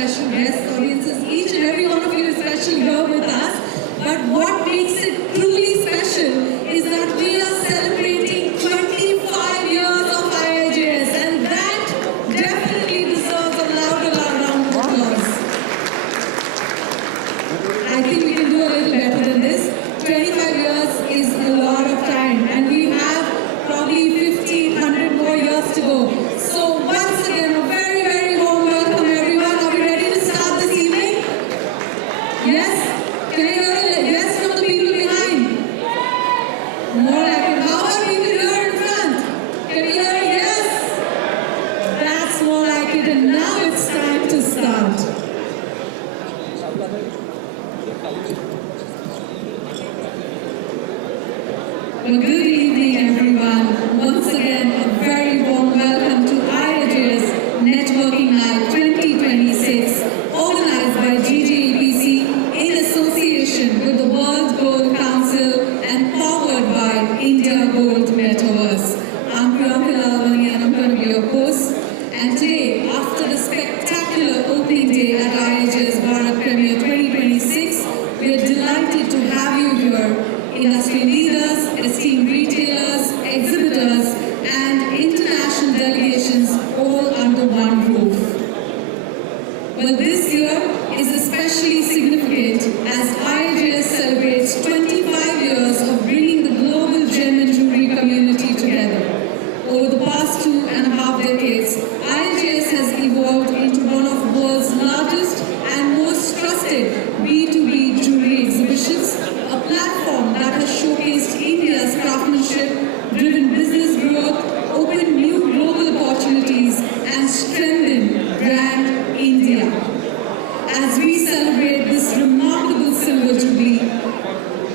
special guests, audiences. Each and every one of you is special here with us. But what makes it truly special is that we are celebrating 25 years of IIJS, and that definitely deserves a louder round of applause. I think we can do a little better than this. 25 years is a lot of time, and we have probably 50, 100 more years to go. So once again, a very, very warm welcome, everyone. Are we ready to start this evening? Yes? Can I hear a yes from the people behind? More active. How about people here in front? Can you hear a yes? That's more like it. And now it's time to start. Well, good evening, everyone. Once again, a very warm welcome to IIJS Networking Night 2026, organized by GJEPC in association with the World Gold Council and powered by India Gold Metaverse. I'm and I'm going to be your host. And today, after the spectacular opening day at IIJS Bharat Premier 2026, we are delighted to have you here, industry leaders, esteemed retailers, exhibitors, and international delegations all under one roof. Well, this year is especially significant as IIJS celebrates 25 years of bringing the global gem and jewelry community together. Over the past 2.5 decades, IIJS has evolved into one of the world's largest and most trusted B2B jewelry exhibitions, a platform that has showcased India's craftsmanship, driven business growth, opened new global opportunities, and strengthened brand India. As we celebrate this remarkable silver jubilee,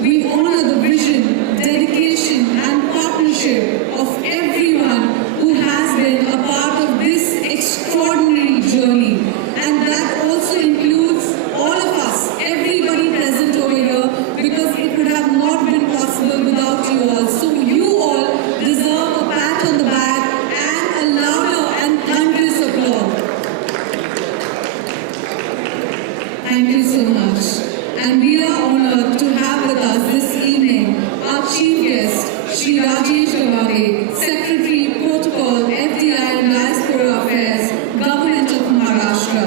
we honor the vision, dedication, and partnership of everyone who has been a part of this extraordinary journey. And that also includes all of us, everybody present over here, because it would have not been possible without you all. So you all deserve a pat on the back and a louder and thunderous applause. Thank you so much. And we are honored to have with us this evening our chief guest, Shri Rajesh, Secretary, Protocol, FDI and Diaspora Affairs, Government of Maharashtra.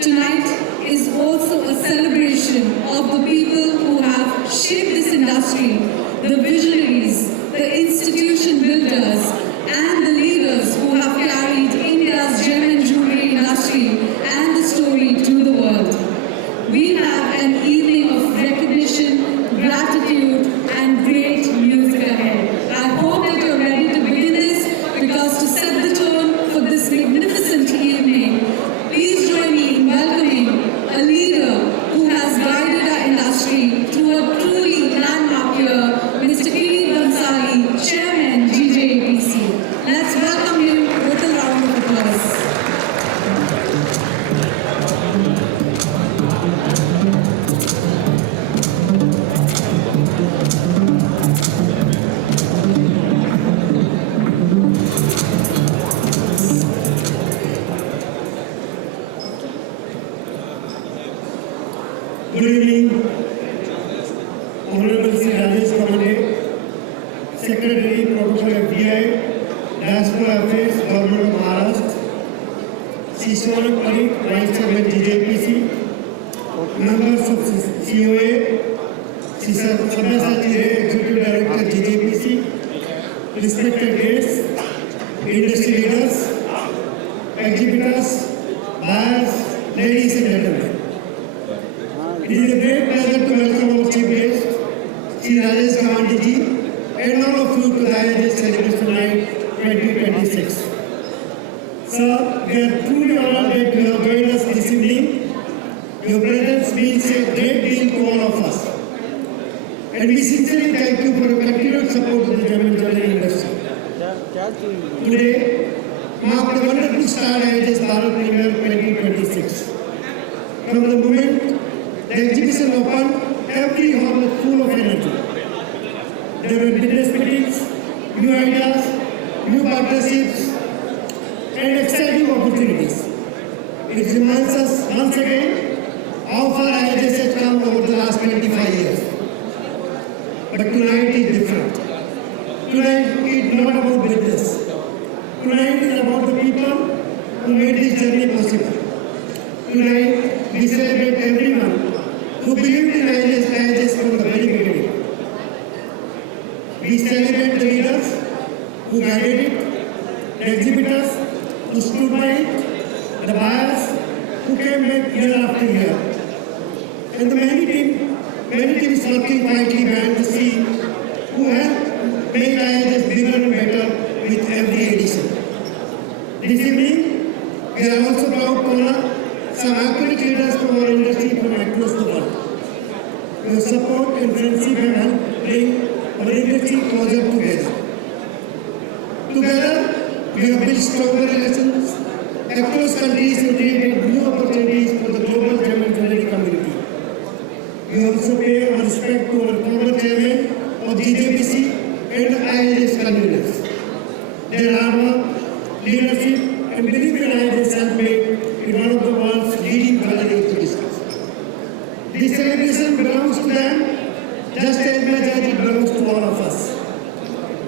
Tonight is also a celebration of the people who have shaped this industry, the visionaries, the institution builders, and the leaders who have carried India's gem and jewelry industry and the story to the world. We have an evening of recognition, gratitude, and great music ahead. I hope that you're ready to begin this, because to set the tone for this magnificent evening, please join me in welcoming a leader who has guided our industry through a truly landmark year, Mr. Chairman, GJEPC. Let's welcome him with a round of applause. Good evening, Honorable Sri Rajesh, Secretary, Protocol FDI, Diaspora Affairs, Government of Maharashtra, Sri Sonak Parikh, Vice Chairman GJEPC, members of COA, Sri Sabyasachi Ray, Executive Director GJEPC, respected guests, industry leaders, exhibitors, buyers, ladies and gentlemen. It is a great pleasure to welcome our chief guest, Sri Rajesh Gandhi and all of you to the IIJS Celebration Night 2026. Sir, we are truly honored that you have joined us this evening. Your presence means a great deal to all of us. And we sincerely thank you for your continued support to the gem and jewelry industry. Today marks the wonderful start IIJS Bharat Premier 2026. From the moment the exhibition opened, every hall was full of energy. There were business meetings, new ideas, new partnerships, and exciting opportunities. It reminds us once again how far IIJS has come over the last 25 years. But tonight is different. Tonight is not about business. Tonight is about the people who made this journey possible. Tonight we celebrate everyone who believed in IIJS from the very beginning. We celebrate the leaders who guided it, the exhibitors who stood by it, the buyers who came back year after year, and the many teams working quietly behind the scene who helped make IIJS bigger and better with every edition. This evening, we are also proud to honor some iconic leaders from our industry from across the world. Your support and friendship have helped bring our industry closer together. Together, we have built stronger relations across countries and created new opportunities for the global gem and jewellery community. We also pay our respect to our former chairman of GJEPC and IIJS conveners. Their hard work, leadership, and belief in IIJS helped make one of the world's leading jewellery exhibitions. This celebration belongs to them just as much as it belongs to all of us.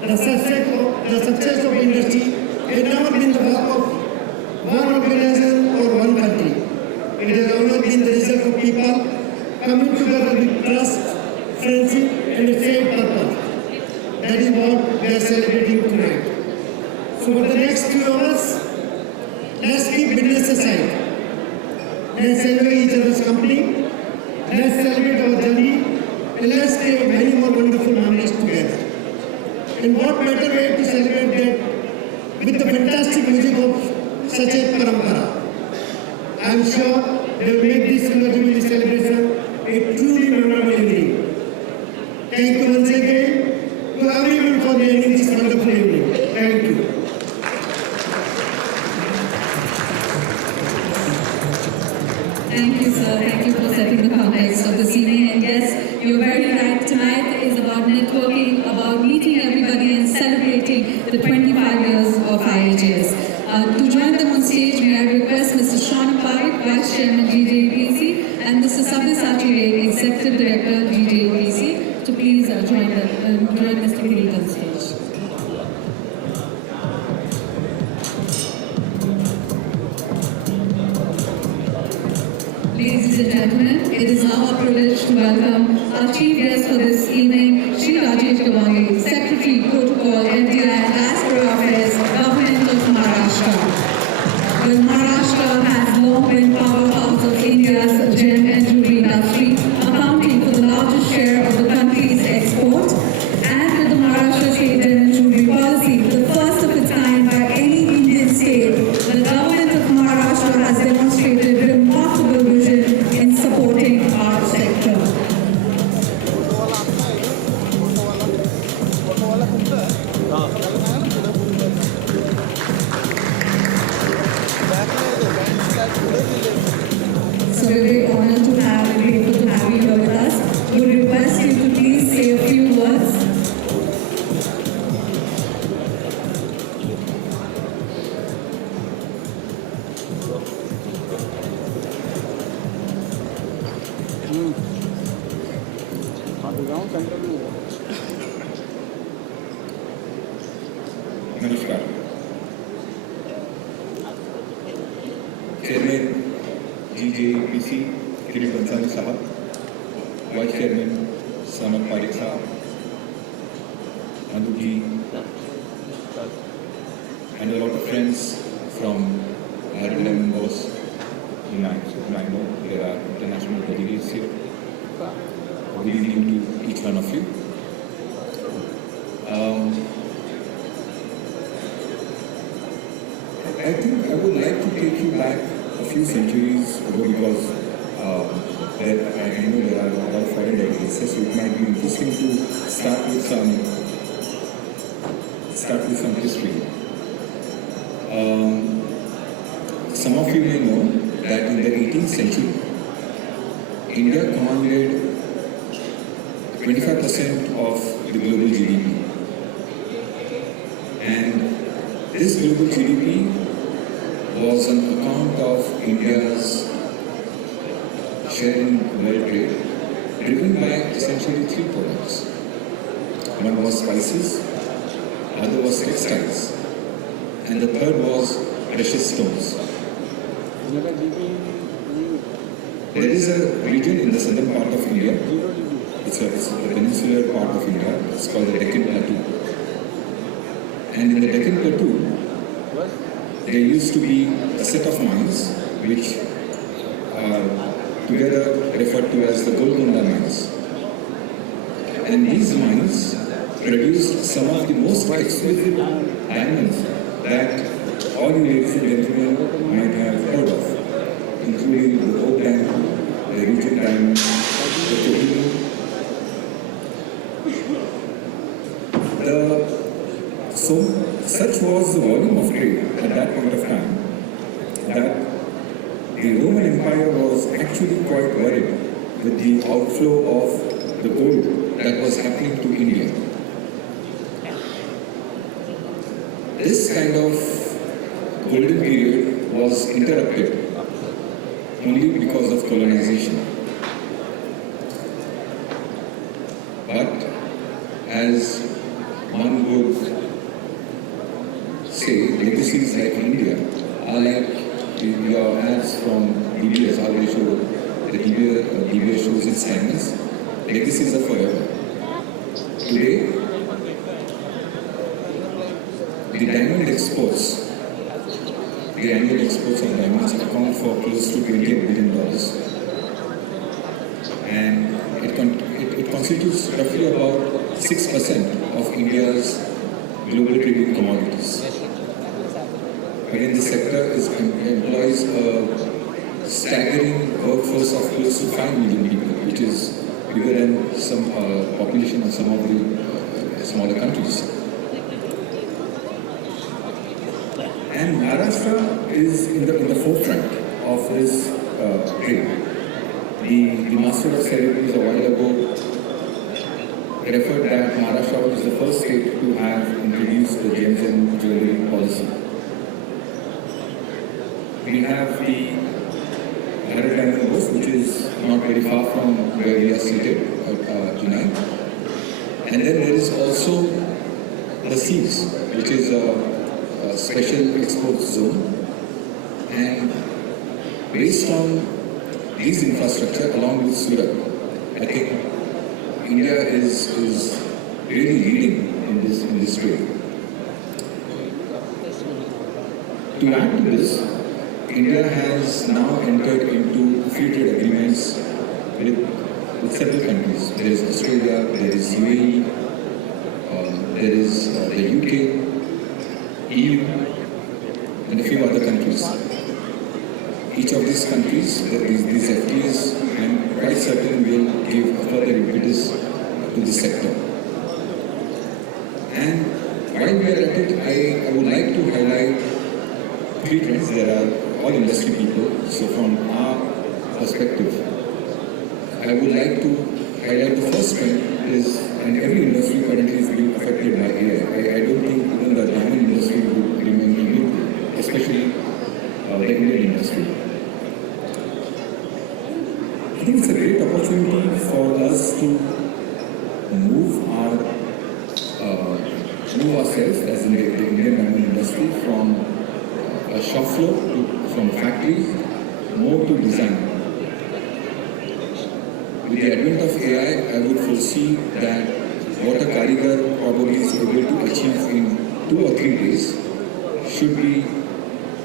The success of industry has never been the work of one organization or one country. It has always been the result of people coming together with trust, friendship, and a shared purpose. That is what we are celebrating tonight. So for the next few hours, let's keep business aside. Let's enjoy each other's company. Let's celebrate our journey. And let's create many more wonderful memories together. And what better way to celebrate that with the fantastic music of such a parampara. I am sure they will make this Silver Jubilee celebration a truly memorable evening. Thank you once again to everyone for joining this wonderful evening. Thank you. Thank you, sir. Thank you for setting the context of this evening. And yes, you're very right. Tonight is about networking, about meeting everybody and celebrating the 25 years of IIJS. To join them on stage, may I request Mr. Ronnie, Vice Chairman GJEPC, and Mr. Sabyasachi, Executive Director GJEPC, to please join Mr. Kirit on stage. Ladies and gentlemen, it is now a privilege to welcome our chief guest for this evening, Shri Rajeshwari, Secretary, Protocol, FDI and Diaspora Affairs, Government of Maharashtra. Well, Maharashtra has long been powerhouse of India's gem and jewelry industry, accounting for the largest share of the country's exports. And with the Maharashtra State Gem and Jewelry Policy, the first of its kind by any Indian state, the government of Maharashtra has demonstrated remarkable vision in supporting our sector. So we're very honored to have and grateful to have you here with us. We request you to please say a few words. Namaskar. Chairman GJEPC, Kirit Bansal Sahab, Vice Chairman Sanat Parik Sahab, Anoop ji, and a lot of friends from VanderLinden, Bourse. I know there are international delegates here. Good evening to each one of you. I think I would like to take you back a few centuries ago because I know there are a lot of foreign delegates, so it might be interesting to start with some history. Some of you may know that in the 18th century, India commanded 25% of the global GDP. And this global GDP was on account of India's share in world trade, driven by essentially three products. One was spices, other was textiles, and the third was precious stones. There is a region in the southern part of India, it's the peninsular part of India, it's called the Deccan Plateau. And in the Deccan Plateau, there used to be a set of mines which are together referred to as the Golconda mines. And these mines produced some of the most exquisite diamonds that all you ladies and gentlemen might have heard of, including the Oak diamond, the Regent diamond, the Tawhid. So such was the volume of trade at that point of time that the Roman Empire was actually quite worried with the outflow of the gold that was happening to India. This kind of golden period was interrupted only because of colonization. But as one would say, legacies like India are like your ads from DBeers, how they show the DBeers shows its diamonds. Legacies are forever. Today, the diamond exports, the annual exports of diamonds account for close to $28 billion. And it constitutes roughly about 6% of India's global trading commodities. Again, this sector employs a staggering workforce of close to 5 million people, which is bigger than some population of some of the smaller countries. And Maharashtra is in the forefront of this trade. The Master of Ceremonies a while ago referred that Maharashtra was the first state to have introduced the gems and jewellery policy. We have the VanderLinden, which is not very far from where we are seated tonight. And then there is also the seas, which is a special export zone. And based on these infrastructure along with Surat, I think India is really leading in this trade. To add to this, India has now entered into free trade agreements with several countries. There is Australia, there is UAE, there is the UK, EU, and a few other countries. Each of these countries, these FTAs, I'm quite certain will give further impetus to the sector. And while we are at it, I would like to highlight three trends. There are all industry people, so from our perspective, I would like to highlight the first trend is, and every industry currently is being affected by AI. I don't think even the diamond industry would remain immune, especially the Indian industry. I think it's a great opportunity for us to move ourselves as in the Indian diamond industry from a shop floor from factory more to design. With the advent of AI, I would foresee that what a karigar probably is able to achieve in 2 or 3 days should be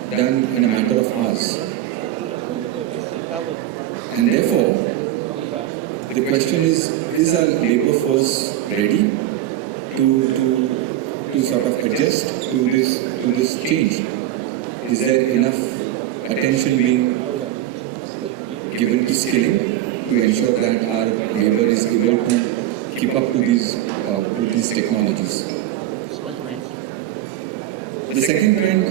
done in a matter of hours. And therefore, the question is our labor force ready to sort of adjust to this change? Is there enough attention being given to skilling to ensure that our labor is able to keep up to these technologies? The second trend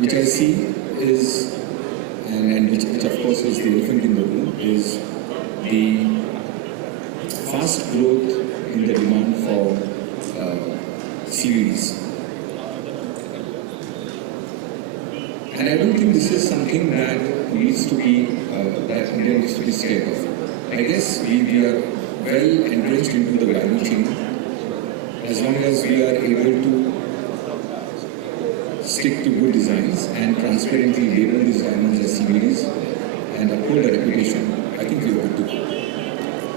which I see is, and which of course is the elephant in the room, is the fast growth in the demand for CVDs. And I don't think this is something that needs to be, that India needs to be scared of. I guess we are well entrenched into the value chain as long as we are able to stick to good designs and transparently label these diamonds as CVDs and uphold a reputation. I think we are good to go.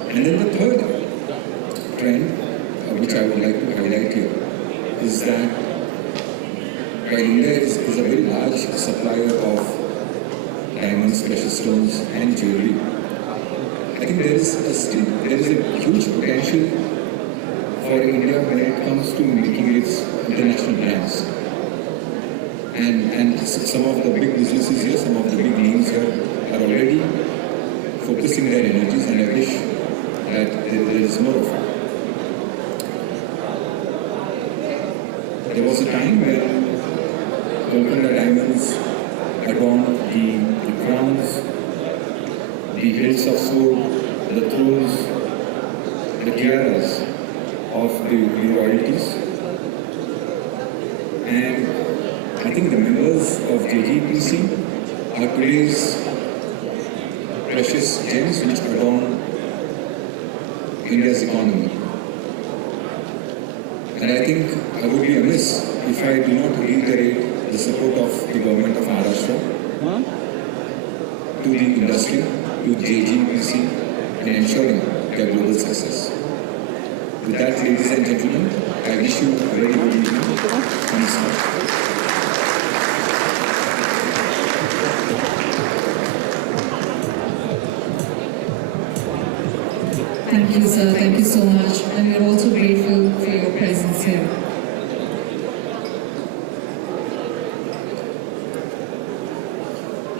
And then the third trend, which I would like to highlight here, is that while India is a very large supplier of diamonds, precious stones, and jewelry, I think there is a huge potential for India when it comes to making its international brands. And some of the big businesses here, some of the big names here are already focusing their energies, and I wish that there is more of it. There was a time when Golconda diamonds adorned the crowns, the hilts of sword, the thrones, the tiaras of the royalties. And I think the members of GJEPC are today's precious gems which adorn India's economy. And I think I would be amiss if I do not reiterate the support of the government of Maharashtra to the industry, to GJEPC, in ensuring their global success. With that, ladies and gentlemen, I wish you a very good evening. Namaskar. Thank you, sir. Thank you so much. And we are also grateful for your presence here.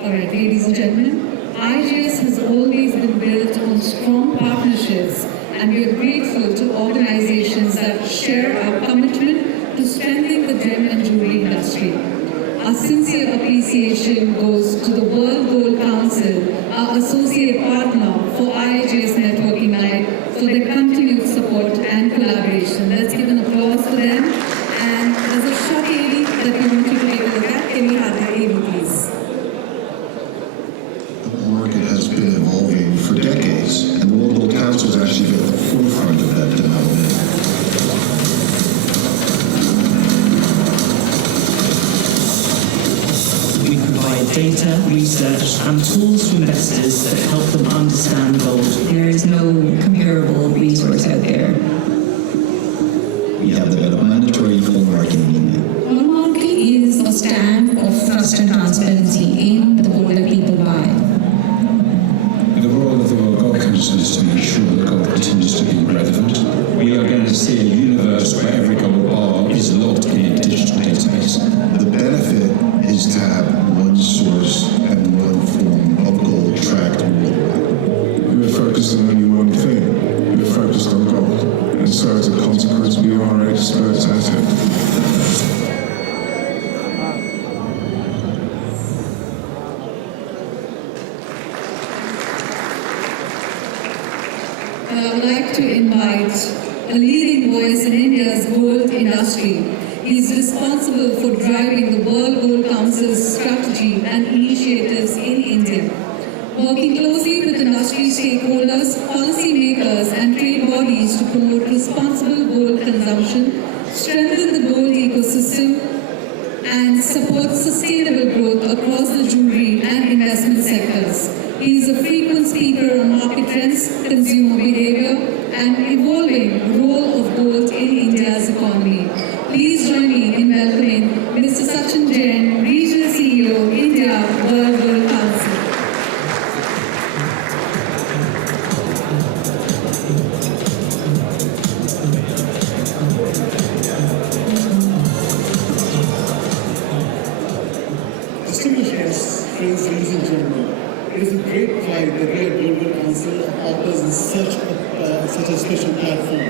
All right, ladies and gentlemen, IIJS has always been built on strong partnerships, and we are grateful to organizations that share our commitment to strengthening the gem and jewelry industry. Our sincere appreciation goes to the World Gold Council, our associate partner for IIJS Networking Night, for their continued support and collaboration. Let's give an applause to them. And there's a short AV that we want you to take a look at. Can we have the AV, please? The market has been evolving for decades, and the World Gold Council has actually been at the forefront of that development. We provide data, research, and tools to investors that help them understand gold. There is no comparable resource out there. We have developed mandatory hallmarking in India. Hallmarking is a stamp of trust and transparency in the gold that people buy. The role of the World Gold Council is to make sure that gold continues to be relevant. We are going to see a universe where every gold bar is logged in a digital database. The benefit is to have one source and one form of gold tracked worldwide. We're focused on only one thing. We're focused on gold. And so as a consequence, we are experts at it. I would like to invite a leading voice in India's gold industry. He is responsible for driving the World Gold Council's strategy and initiatives in India. Working closely with industry stakeholders, policymakers, and trade bodies to promote responsible gold consumption, strengthen the gold ecosystem, and support sustainable growth across the jewelry and investment sectors. He is a frequent speaker on market trends, consumer behavior, and evolving role of gold in India's economy. Please join me in welcoming Mr. Sachin Jain, Regional CEO, India World Gold Council. Distinguished guests, friends, ladies and gentlemen, it is a great pride that we at World Gold Council are partners in such a special platform.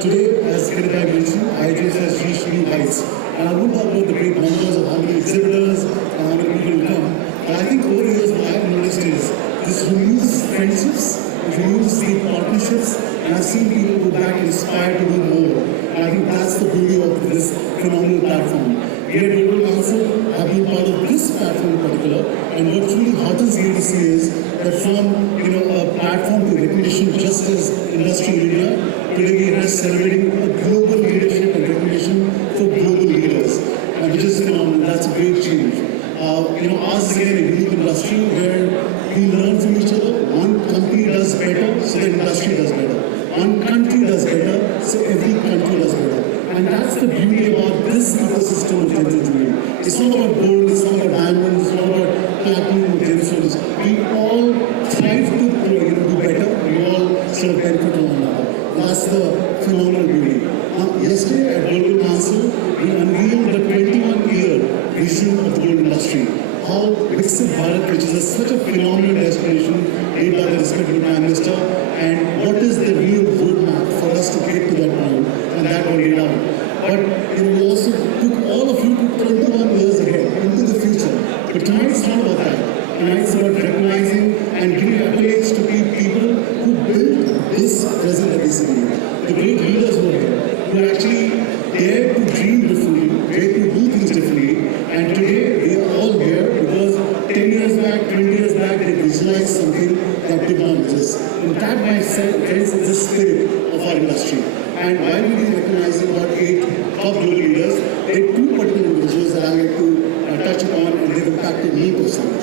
Today, as Pritesh mentioned, IIJS has reached new heights. And I won't talk about the great numbers of how many exhibitors and how many people will come. But I think over the years what I've noticed is this renews friendships, it renews the partnerships, and I've seen people go back inspired to do more. And I think that's the beauty of this phenomenal platform. we at Global Council have been part of this platform in particular, and what truly heartens me to see is that from a platform to recognition just as industry in India, today we are celebrating a global leadership and recognition for global leaders, and which is phenomenal. That's a great change. Ours is again a unique industry where we learn from each other. One company does better, so the industry does better. One country does better, so every country does better. And that's the beauty about this ecosystem of gems engineering. It's not about gold, it's not about diamonds, it's not about platinum or gemstones. We all strive to do better. We all sort of benefit from one another. That's the phenomenal beauty. Now, yesterday at Global Council, we unveiled the 21-year vision of the gold industry. How Viksit Bharat, which is such a phenomenal destination made by the respected Prime Minister, and what is the real roadmap for us to get to that point, and that got laid out. But we also took all of you to 21 years ahead into the future. But tonight it's not about that. Tonight it's about recognizing and giving accolades to people who built this present DCB. The great leaders who are here, who actually dared to dream differently, dared to do things differently, and today we are all here because 10 years back, 20 years back, they visualized something that did not exist. And that by itself is the spirit of our industry. And while we will be recognizing about 8 top global leaders, there are 2 particular individuals that I like to touch upon, and they've impacted me personally.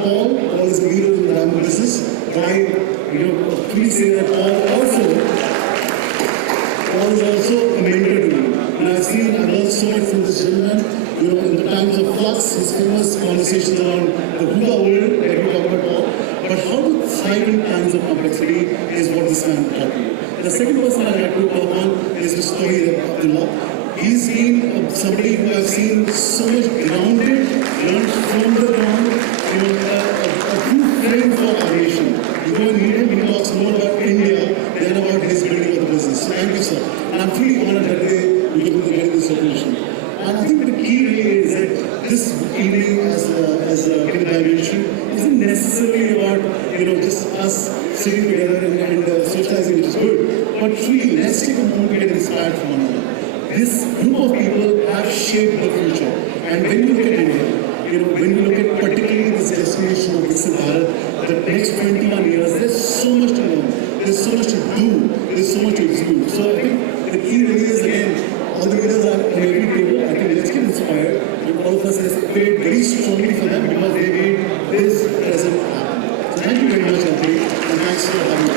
Paul is a leader in the diamond business, but I please say that Paul is also a mentor to me. And I've learned so much from this gentleman. In the times of flux, his famous conversations around the hula world that we talk about Paul. But how to thrive in times of complexity is what this man taught me. The second person I'd like to talk on is Mr. Tawhid Abdulla. He's been somebody who I've seen so much grounded, learned from the ground, a true friend for our nation. You go and meet him, he talks more about India than about his building of the business. So thank you, sir. And I'm truly honored that today we get to get this recognition. And I think the key really is that this evening, as Kevin mentioned, isn't necessarily about just us sitting together and socializing, which is good. But truly, let's take a moment to get inspired from one another. This group of people have shaped the future. And when you look at India, when we look at particularly this destination of Viksit Bharat, the next 21 years, there's so much to learn, there's so much to do, there's so much to execute. So I think the key really is, again, all the leaders are on every table. I think let's get inspired, and all of us has prayed very strongly for them because they made this present happen. So thank you very much, Anthony, and thanks for having me.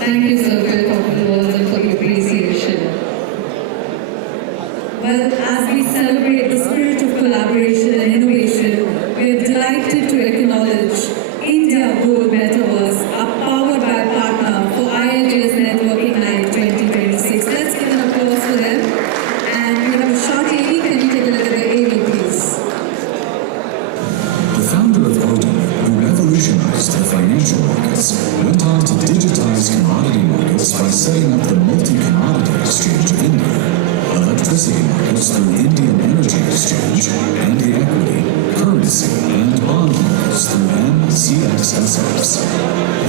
Thank you, sir, for your thoughtful words and for the appreciation. Well, as we celebrate the spirit of collaboration and innovation, we are delighted to acknowledge India Gold Metaverse, a powered by partner for IIJS Networking Night 2026. Let's give an applause for them. And we have a short AV. Can you take a look at the AV, please? The founder of Odin, who revolutionized the financial markets, went on to digitize commodity markets by setting up the multi-commodity exchange of India, electricity markets through Indian Energy Exchange, and the equity, currency, and bond markets through NCXSX.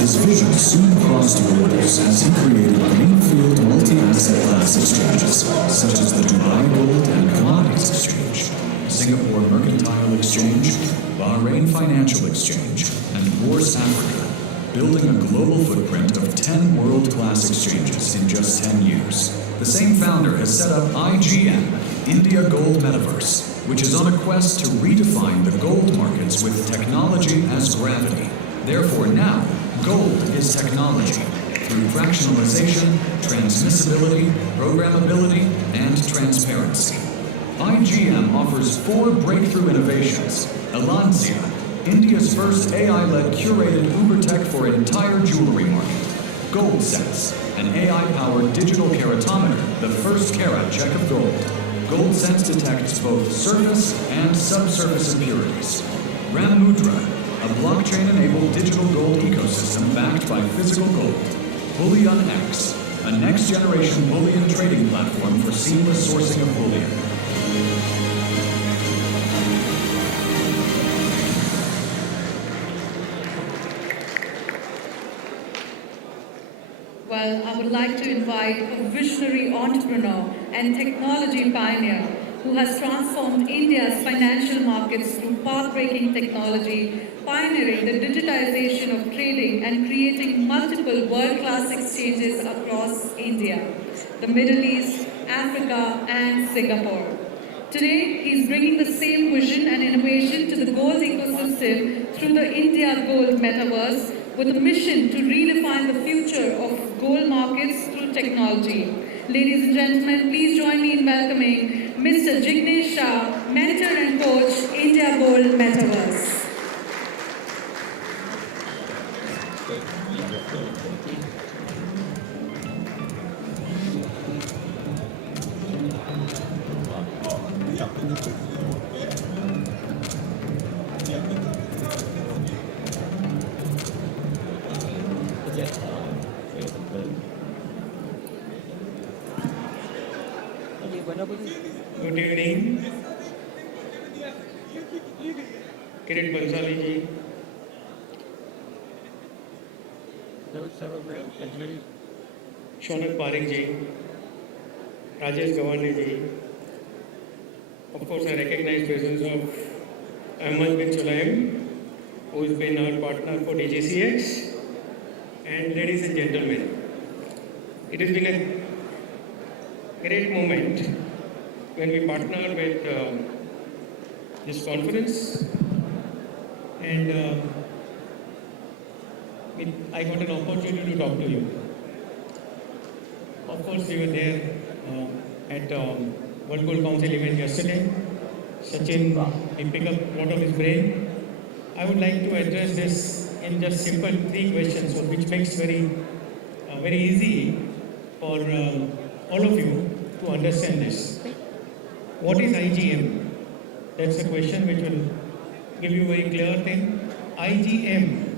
His vision soon crossed borders as he created greenfield multi-asset class exchanges, such as the Dubai Gold and Commodities Exchange, Singapore Mercantile Exchange, Bahrain Financial Exchange, and Bourse Africa, building a global footprint of 10 world-class exchanges in just 10 years. The same founder has set up IGM, India Gold Metaverse, which is on a quest to redefine the gold markets with technology as gravity. Therefore now, gold is technology through fractionalization, transmissibility, programmability, and transparency. IGM offers 4 breakthrough innovations: Elancia, India's first AI-led curated Uber tech for entire jewellery market; Gold Sense, an AI-powered digital keratometer, the first carat check of gold. Gold Sense detects both surface and subsurface impurities. Ramudra, a blockchain-enabled digital gold ecosystem backed by physical gold. Bullion X, a next-generation bullion trading platform for seamless sourcing of bullion. Well, I would like to invite a visionary entrepreneur and technology pioneer who has transformed India's financial markets through path-breaking technology, pioneering the digitization of trading and creating multiple world-class exchanges across India, the Middle East, Africa, and Singapore. Today, he is bringing the same vision and innovation to the gold ecosystem through the India Gold Metaverse with a mission to redefine the future of gold markets through technology. Ladies and gentlemen, please join me in welcoming Mr. Shah, mentor and coach, India Gold Metaverse. Good evening, Kirit Bansali ji, Shonak Parekh ji, Rajesh Gawande ji. Of course, I recognize presence of Ahmed bin Sulayem, who has been our partner for DGCX, and ladies and gentlemen, it has been a great moment when we partnered with this conference, and I got an opportunity to talk to you. Of course, we were there at World Gold Council event yesterday. Sachin, we pick up a lot of his brain. I would like to address this in just simple 3 questions, which makes very easy for all of you to understand this. What is IGM? That's a question which will give you a very clear thing. IGM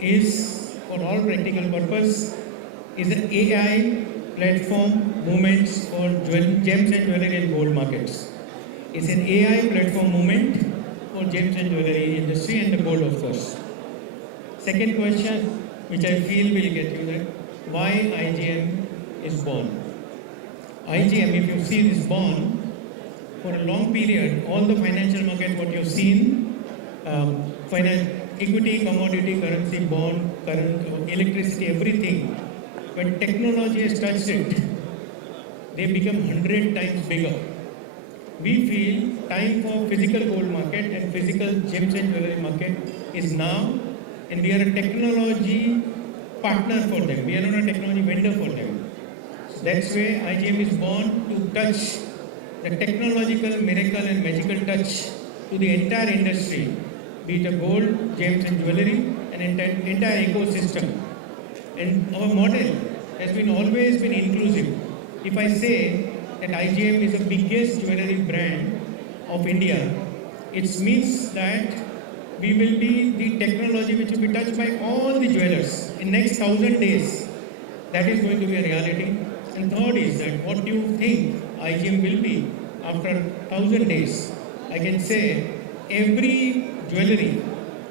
is, for all practical purpose, is an AI platform movements for gems and jewellery and gold markets. It's an AI platform movement for gems and jewellery industry and the gold, of course. Second question, which I feel will get you that, why IGM is born? IGM, if you see, is born for a long period. All the financial market, what you've seen, equity, commodity, currency, bond, current, electricity, everything. When technology has touched it, they become 100 times bigger. We feel time for physical gold market and physical gems and jewelry market is now, and we are a technology partner for them. We are not a technology vendor for them. That's why IGM is born to touch the technological miracle and magical touch to the entire industry, be it a gold, gems and jewellery, and entire ecosystem. And our model has always been inclusive. If I say that IGM is the biggest jewellery brand of India, it means that we will be the technology which will be touched by all the jewelers in next 1,000 days. That is going to be a reality. And third is that what do you think IGM will be after 1,000 days? I can say every jewellery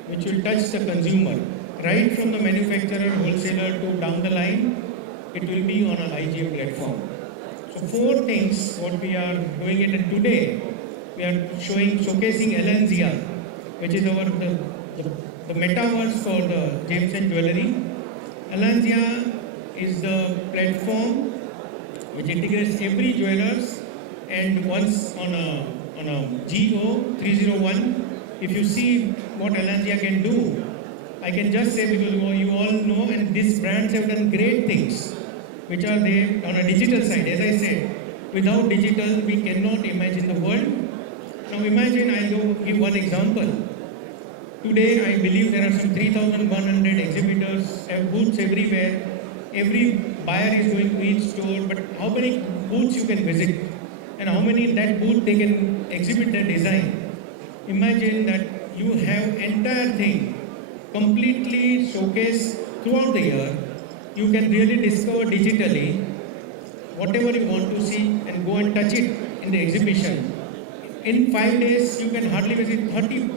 which will touch the consumer, right from the manufacturer, wholesaler to down the line, it will be on an IGM platform. So 4 things what we are doing it, and today we are showcasing LNZR, which is our the metaverse for the gems and jewellery. LNZR is the platform which integrates every jewelers, and once on a GO 301, if you see what LNZR can do, I can just say, because you all know, and these brands have done great things which are there on a digital side. As I said, without digital we cannot imagine the world. Now imagine, I give one example. Today I believe there are some 3,100 exhibitors, have booths everywhere. Every buyer is going to each store, but how many booths you can visit and how many in that booth they can exhibit their design. Imagine that you have entire thing completely showcased throughout the year. You can really discover digitally whatever you want to see and go and touch it in the exhibition. In 5 days, you can hardly visit 30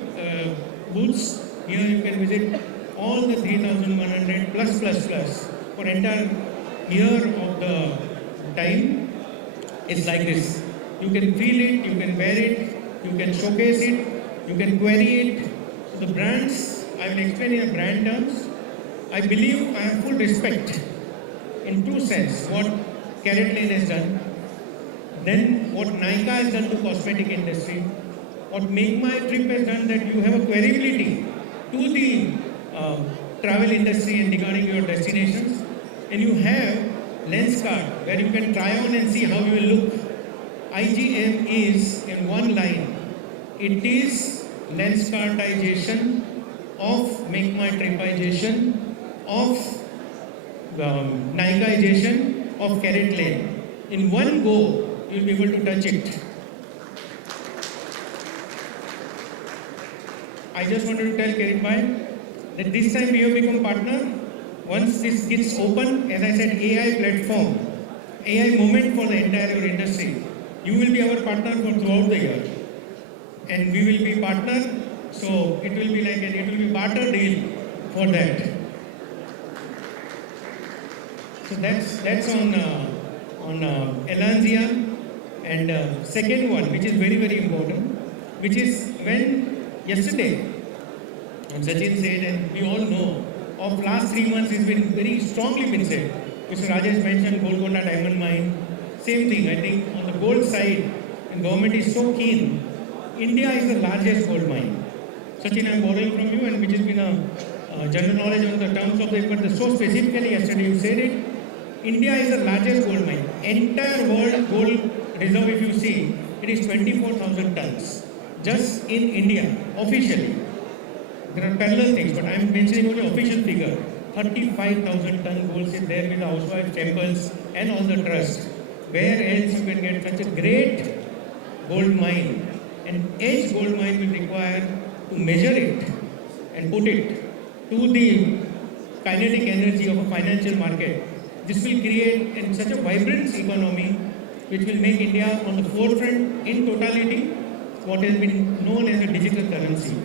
booths. Here you can visit all the 3,100 plus for entire year of the time is like this. You can feel it, you can wear it, you can showcase it, you can query it. So the brands, I will explain in brand terms. I believe I have full respect in two sense what CaratLane has done, then what Nykaa has done to cosmetic industry, what Make My Trip has done, that you have a queryability to the travel industry and regarding your destinations, and you have lens card where you can try on and see how you will look. IGM is in one line. It is lens cardization of Make My Tripization of Nykaization of CaratLane. In one go, you will be able to touch it. I just wanted to tell CaratLane that this time we have become partner. Once this gets open, as I said, AI platform, AI moment for the entire industry. You will be our partner for throughout the year, and we will be partner. So it will be like it will be barter deal for that. So that's on Elanzia. And second one, which is very, very important, which is when yesterday, Sachin said, and we all know, of last 3 months it's been very strongly been said. Mr. Rajesh mentioned Golconda Diamond Mine. Same thing, I think on the gold side, and government is so keen. India is the largest gold mine. Sachin, I'm borrowing from you, and which has been a general knowledge on the terms of it, but so specifically yesterday you said it. India is the largest gold mine. Entire world gold reserve, if you see, it is 24,000 tons. Just in India, officially. There are parallel things, but I am mentioning only official figure. 35,000 ton gold is there with the housewife temples and all the trust. Where else you can get such a great gold mine? And each gold mine will require to measure it and put it to the kinetic energy of a financial market. This will create in such a vibrant economy which will make India on the forefront in totality what has been known as a digital currency.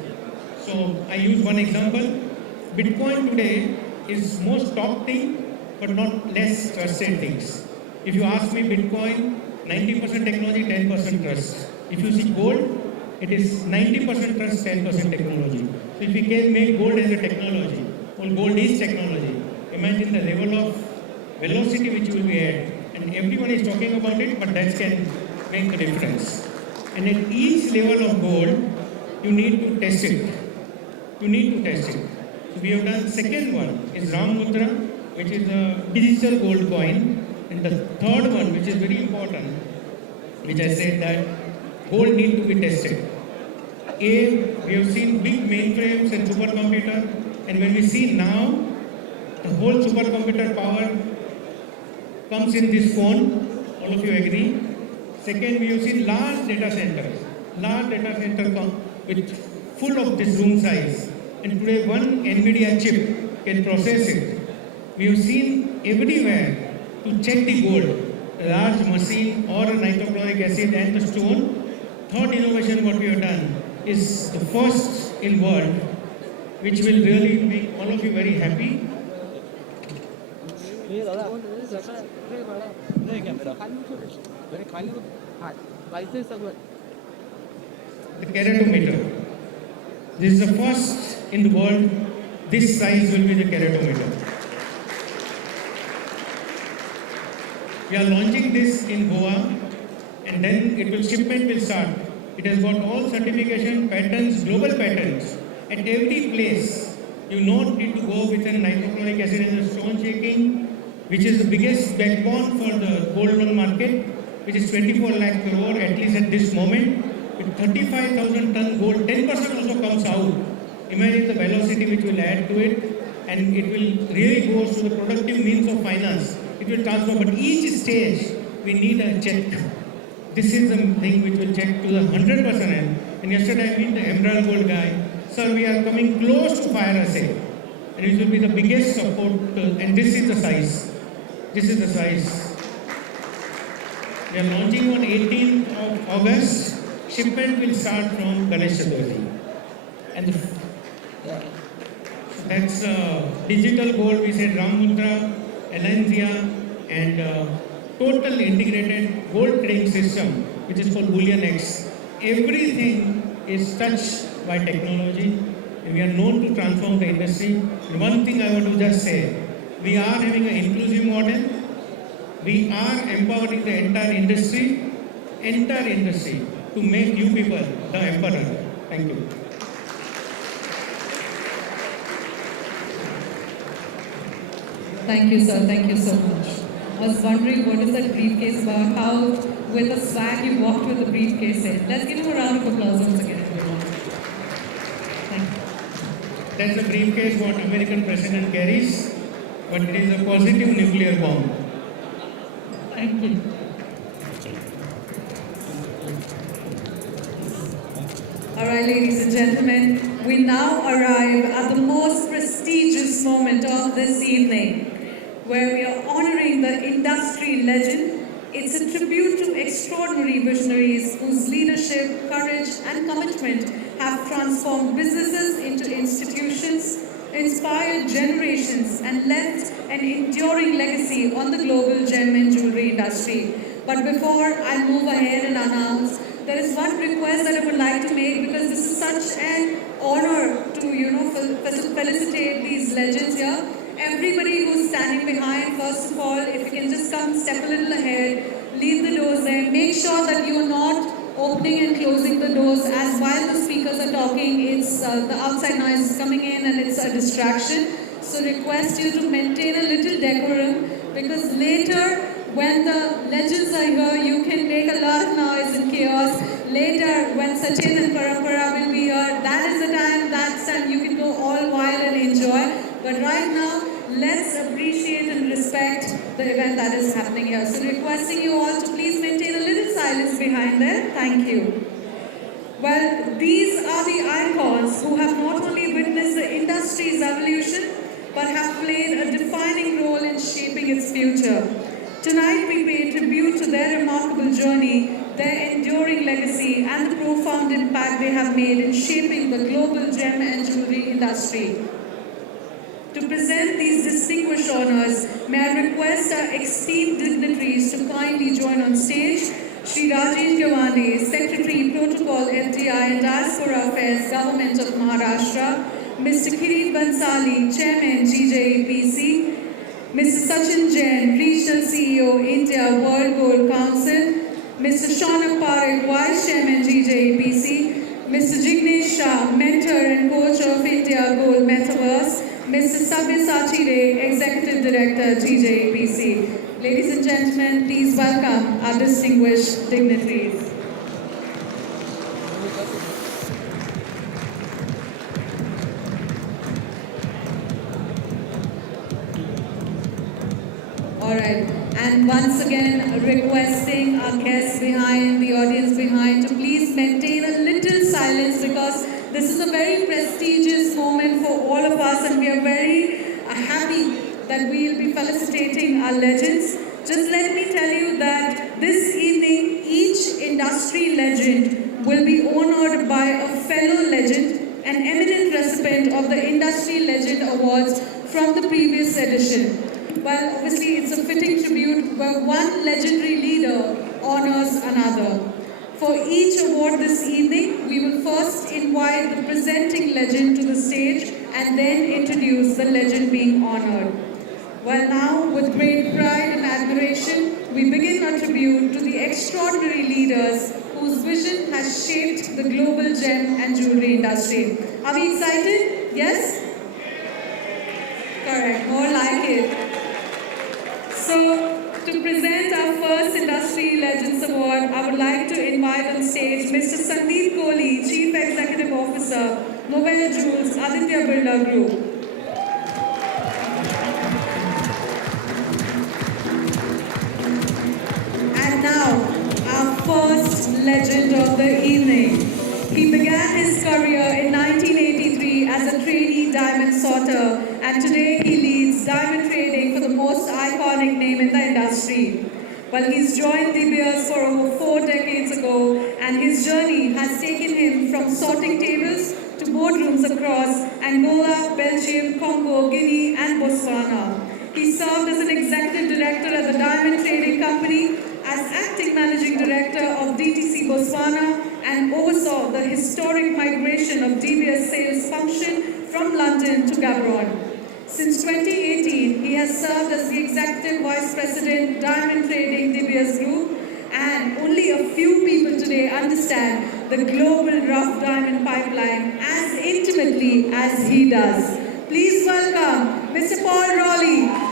So I use one example. Bitcoin today is most top thing but not less trusted things. If you ask me, Bitcoin, 90% technology, 10% trust. If you see gold, it is 90% trust, 10% technology. So if we can make gold as a technology, well, gold is technology. Imagine the level of velocity which you will be at. And everyone is talking about it, but that can make the difference. And at each level of gold, you need to test it. You need to test it. So we have done second one is Ram Mudra, which is a digital gold coin. And the third one, which is very important, which I said that gold need to be tested. We have seen big mainframes and supercomputer, and when we see now, the whole supercomputer power comes in this phone. All of you agree? Second, we have seen large data centers. Large data center come with full of this room size. And today one NVIDIA chip can process it. We have seen everywhere to check the gold, a large machine or a nitrochloric acid and the stone. Third innovation what we have done is the first in world, which will really make all of you very happy. The keratometer. This is the first in the world. This size will be the keratometer. We are launching this in Goa, and then shipment will start. It has got all certification, patents, global patents. At every place, you not need to go with a nitrochloric acid and a stone shaking, which is the biggest backbone for the gold loan market, which is 24 lakh crore at least at this moment. With 35,000 ton gold, 10% also comes out. Imagine the velocity which will add to it, and it will really go to the productive means of finance. It will transform, but each stage we need a check. This is the thing which will check to the 100%. And yesterday I met the Emerald Gold guy. Sir, we are coming close to fire assay, and it will be the biggest support. And this is the size. This is the size. We are launching on 18th of August. Shipment will start from Ganesh Chaturthi. And that's digital gold. We said Ram Mudra, Elanzia, and total integrated gold trading system, which is called Bullion X. Everything is touched by technology. We are known to transform the industry. And one thing I want to just say, we are having an inclusive model. We are empowering the entire industry to make you people the emperor. Thank you. Thank you, sir. Thank you so much. I was wondering what is that briefcase about, how with a swag you walked with the briefcase in. Let's give him a round of applause once again, everyone. Thank you. That's a briefcase what American president carries, but it is a positive nuclear bomb. Thank you. All right, ladies and gentlemen, we now arrive at the most prestigious moment of this evening, where we are honoring the industry legend. It's a tribute to extraordinary visionaries whose leadership, courage, and commitment have transformed businesses into institutions, inspired generations, and left an enduring legacy on the global gem and jewelry industry. But before I move ahead and announce, there is one request that I would like to make, because this is such an honor to, felicitate these legends here. Everybody who's standing behind, first of all, if you can just come step a little ahead, leave the doors there. Make sure that you're not opening and closing the doors as while the speakers are talking. It's the outside noise is coming in and it's a distraction. So request you to maintain a little decorum, because later when the legends are here, you can make a lot of noise and chaos. Later, when Sachin and Parampara will be here, that's the time you can go all wild and enjoy. But right now, let's appreciate and respect the event that is happening here. So requesting you all to please maintain a little silence behind there. Thank you. Well, these are the icons who have not only witnessed the industry's evolution, but have played a defining role in shaping its future. Tonight we pay tribute to their remarkable journey, their enduring legacy, and the profound impact they have made in shaping the global gem and jewelry industry. To present these distinguished honors, may I request our esteemed dignitaries to kindly join on stage. Shri Rajesh Gawane, Secretary, Protocol, FDI and Diaspora Affairs, Government of Maharashtra. Mr. Kirit Bansali, Chairman, GJEPC. Mr. Sachin Jain, Regional CEO, India World Gold Council. Mr. Shaunak Parekh, Vice Chairman, GJEPC. Mr. Jignesh Shah, Mentor and Coach of India Gold Metaverse. Mr. Sabyasachi Ray, Executive Director, GJEPC. Ladies and gentlemen, please welcome our distinguished dignitaries. Alright, and once again requesting our guests behind, the audience behind, to please maintain a little silence, because this is a very prestigious moment for all of us, and we are very happy that we will be felicitating our legends. Just let me tell you that this evening, each industry legend will be honored by a fellow legend, an eminent recipient of the Industry Legend Awards from the previous edition. Well, obviously, it's a fitting tribute where one legendary leader honors another. For each award this evening, we will first invite the presenting legend to the stage and then introduce the legend being honored. Well, now, with great pride and admiration, we begin our tribute to the extraordinary leaders whose vision has shaped the global gem and jewelry industry. Are we excited? Yes? Correct, more like it. So, to present our first Industry Legends Award, I would like to invite on stage Mr. Sandeep Kohli, Chief Executive Officer, Nobel Jewels, Aditya Birla Group. And now, our first legend of the evening. He began his career in 1983 as a trainee diamond sorter, and today he leads diamond trading for the most iconic name in the industry. Well, he's joined DeBeers for over 4 decades ago, and his journey has taken him from sorting tables to boardrooms across Angola, Belgium, Congo, Guinea, and Botswana. He served as an executive director at the January as Acting Managing Director of DTC Botswana and oversaw the historic migration of DBS sales function from London to Gaborone. Since 2018, he has served as the Executive Vice President, Diamond Trading DeBeers Group, and only a few people today understand the global rough diamond pipeline as intimately as he does. Please welcome Mr. Paul Rowley.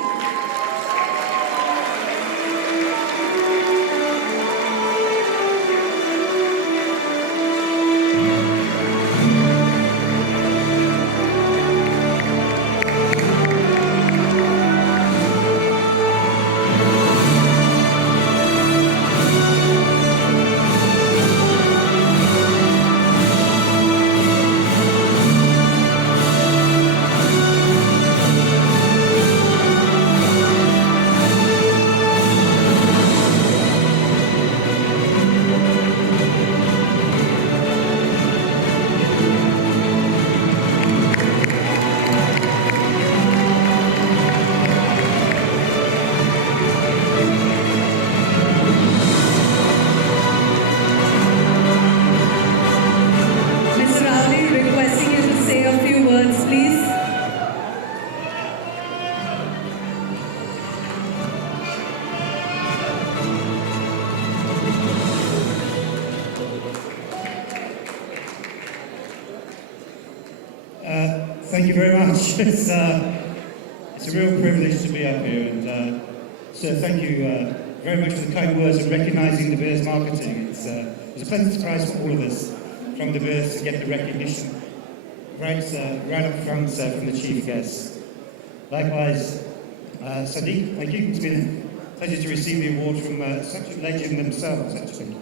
Thank you very much. It's a real privilege to be up here, and so thank you very much for the kind words of recognising DeBeers marketing. It was a pleasant surprise for all of us from DeBeers to get the recognition right up front from the chief guest. Likewise, Sadiq, thank you. It's been a pleasure to receive the award from such a legend themselves, actually.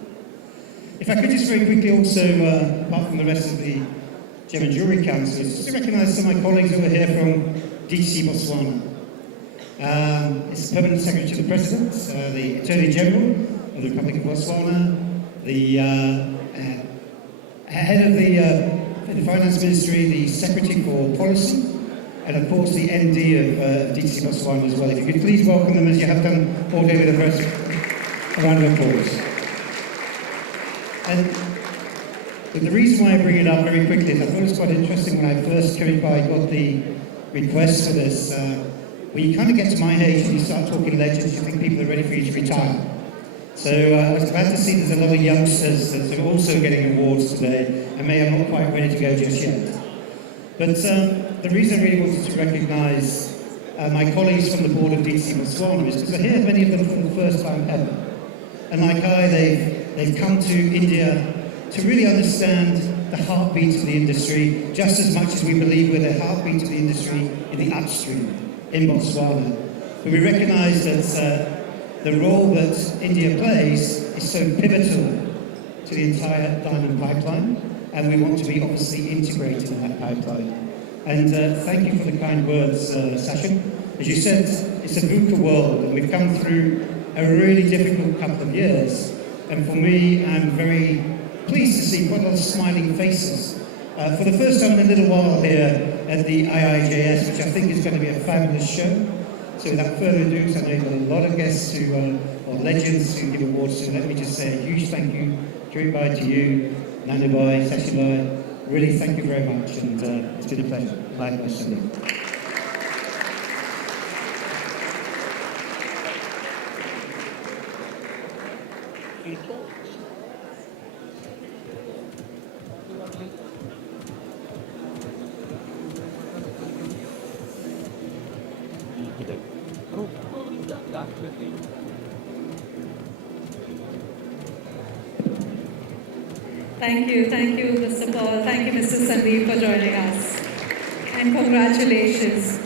If I could just very quickly also, apart from the rest of the Gem and Jewellery Councillors, just to recognise some of my colleagues over here from DTC Botswana. It's the Permanent Secretary to the President, the Attorney General of the Republic of Botswana, the Head of the Finance Ministry, the Secretary for Policy, and of course the MD of DTC Botswana as well. If you could please welcome them as you have done all day with the press. A round of applause. But the reason why I bring it up very quickly is I thought it was quite interesting when I first came by, got the request for this. When you kind of get to my age and you start talking legends, you think people are ready for you to retire. So I was glad to see there's a lot of youngsters that are also getting awards today and may are not quite ready to go just yet. But the reason I really wanted to recognise my colleagues from the board of DTC Botswana is because I hear many of them for the first time ever. And like they've come to India to really understand the heartbeat of the industry, just as much as we believe we're the heartbeat of the industry in the upstream in Botswana. But we recognise that the role that India plays is so pivotal to the entire diamond pipeline, and we want to be obviously integrated in that pipeline. And thank you for the kind words, Sachin. As you said, it's a VUCA world, and we've come through a really difficult couple of years. And for me, I'm very pleased to see quite a lot of smiling faces. For the first time in a little while here at the IIJS, which I think is going to be a fabulous show. So without further ado, I know you've got a lot of guests or legends who give awards, so let me just say a huge thank you, Jewellery to you, Nanabai, Sashilai. Really thank you very much, and it's been a pleasure. Likewise, Cindy. Thank you, Mr. Paul. Thank you, Mr. Sandeep, for joining us. And congratulations.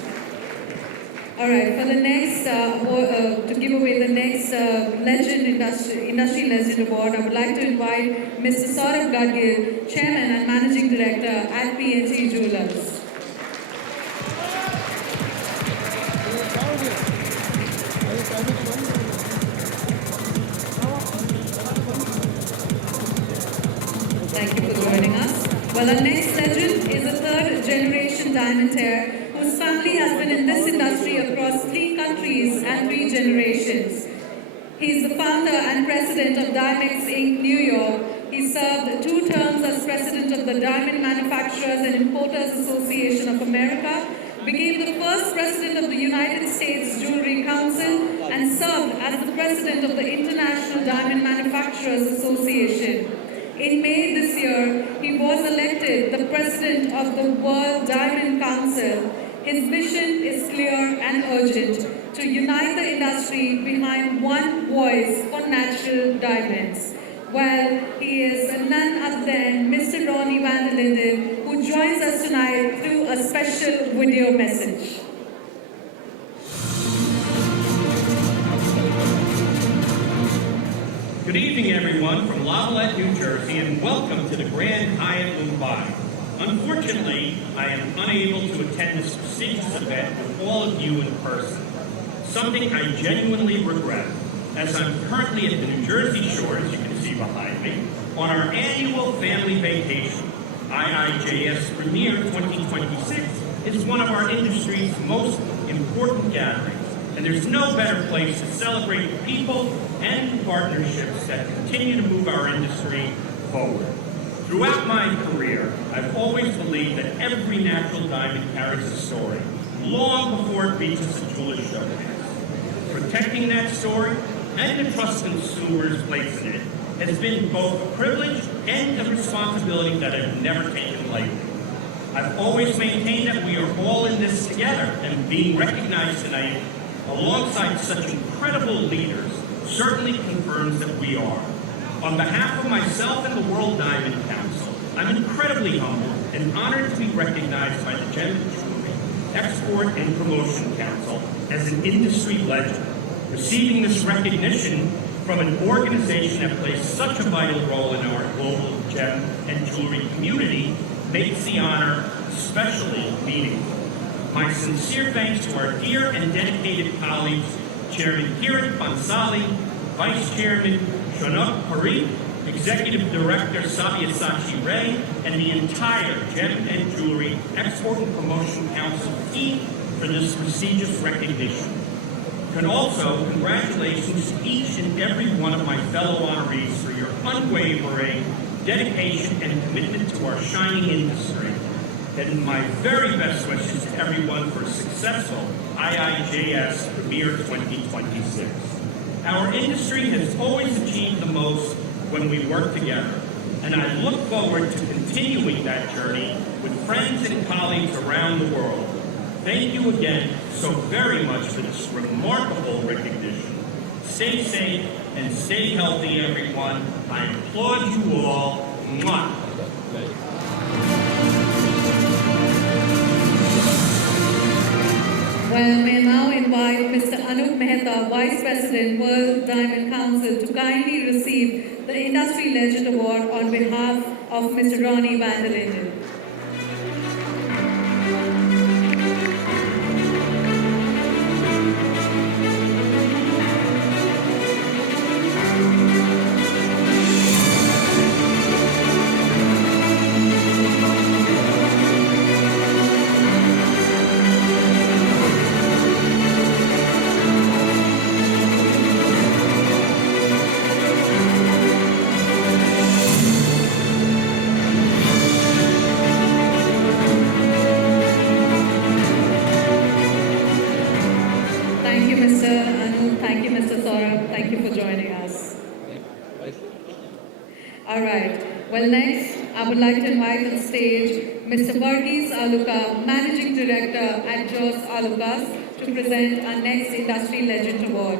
All right, for the next, to give away the next Industry Legend Award, I would like to invite Mr. Saurabh Gadgil, Chairman and Managing Director at PNG Jewellers. Thank you for joining us. Well, our next legend is a third-generation diamond heir whose family has been in this industry across 3 countries and 3 generations. He is the founder and president of Dimex Inc. New York. He served 2 terms as president of the Diamond Manufacturers and Importers Association of America, became the first president of the United States Jewellery Council, and served as the president of the International Diamond Manufacturers Association. In May this year, he was elected the president of the World Diamond Council. His mission is clear and urgent: to unite the industry behind one voice for natural diamonds. Well, he is none other than Mr. Ronnie VanderLinden, who joins us tonight through a special video message. Good evening, everyone, from Lavallette, New Jersey, and welcome to the Grand Hyatt Mumbai. Unfortunately, I am unable to attend this prestigious event with all of you in person, something I genuinely regret, as I'm currently at the New Jersey Shore, as you can see behind me, on our annual family vacation. IIJS Premier 2026 is one of our industry's most important gatherings, and there's no better place to celebrate the people and partnerships that continue to move our industry forward. Throughout my career, I've always believed that every natural diamond carries a story, long before it reaches the jeweler's showcase. Protecting that story and the trust consumers place in it has been both a privilege and a responsibility that I've never taken lightly. I've always maintained that we are all in this together, and being recognized tonight alongside such incredible leaders certainly confirms that we are. On behalf of myself and the World Diamond Council, I'm incredibly humbled and honored to be recognized by the Gem Jewelry Export and Promotion Council as an industry legend. Receiving this recognition from an organization that plays such a vital role in our global gem and jewelry community makes the honor especially meaningful. My sincere thanks to our dear and dedicated colleagues, Chairman Kiran Bansali, Vice Chairman Shonok Parikh, Executive Director Sabyasachi Ray, and the entire Gem and Jewelry Export and Promotion Council team for this prestigious recognition. And also, congratulations to each and every one of my fellow honorees for your unwavering dedication and commitment to our shining industry. And my very best wishes to everyone for a successful IIJS Premier 2026. Our industry has always achieved the most when we work together, and I look forward to continuing that journey with friends and colleagues around the world. Thank you again so very much for this remarkable recognition. Stay safe and stay healthy, everyone. I applaud you all. Mwah. Well, may I now invite Mr. Anoop Mehta, Vice President, World Diamond Council, to kindly receive the Industry Legend Award on behalf of Mr. Ronnie VanderLinden. All right. Well, next, I would like to invite on stage Mr. Varghese Aluka, Managing Director at Jos Alukas, to present our next Industry Legend Award.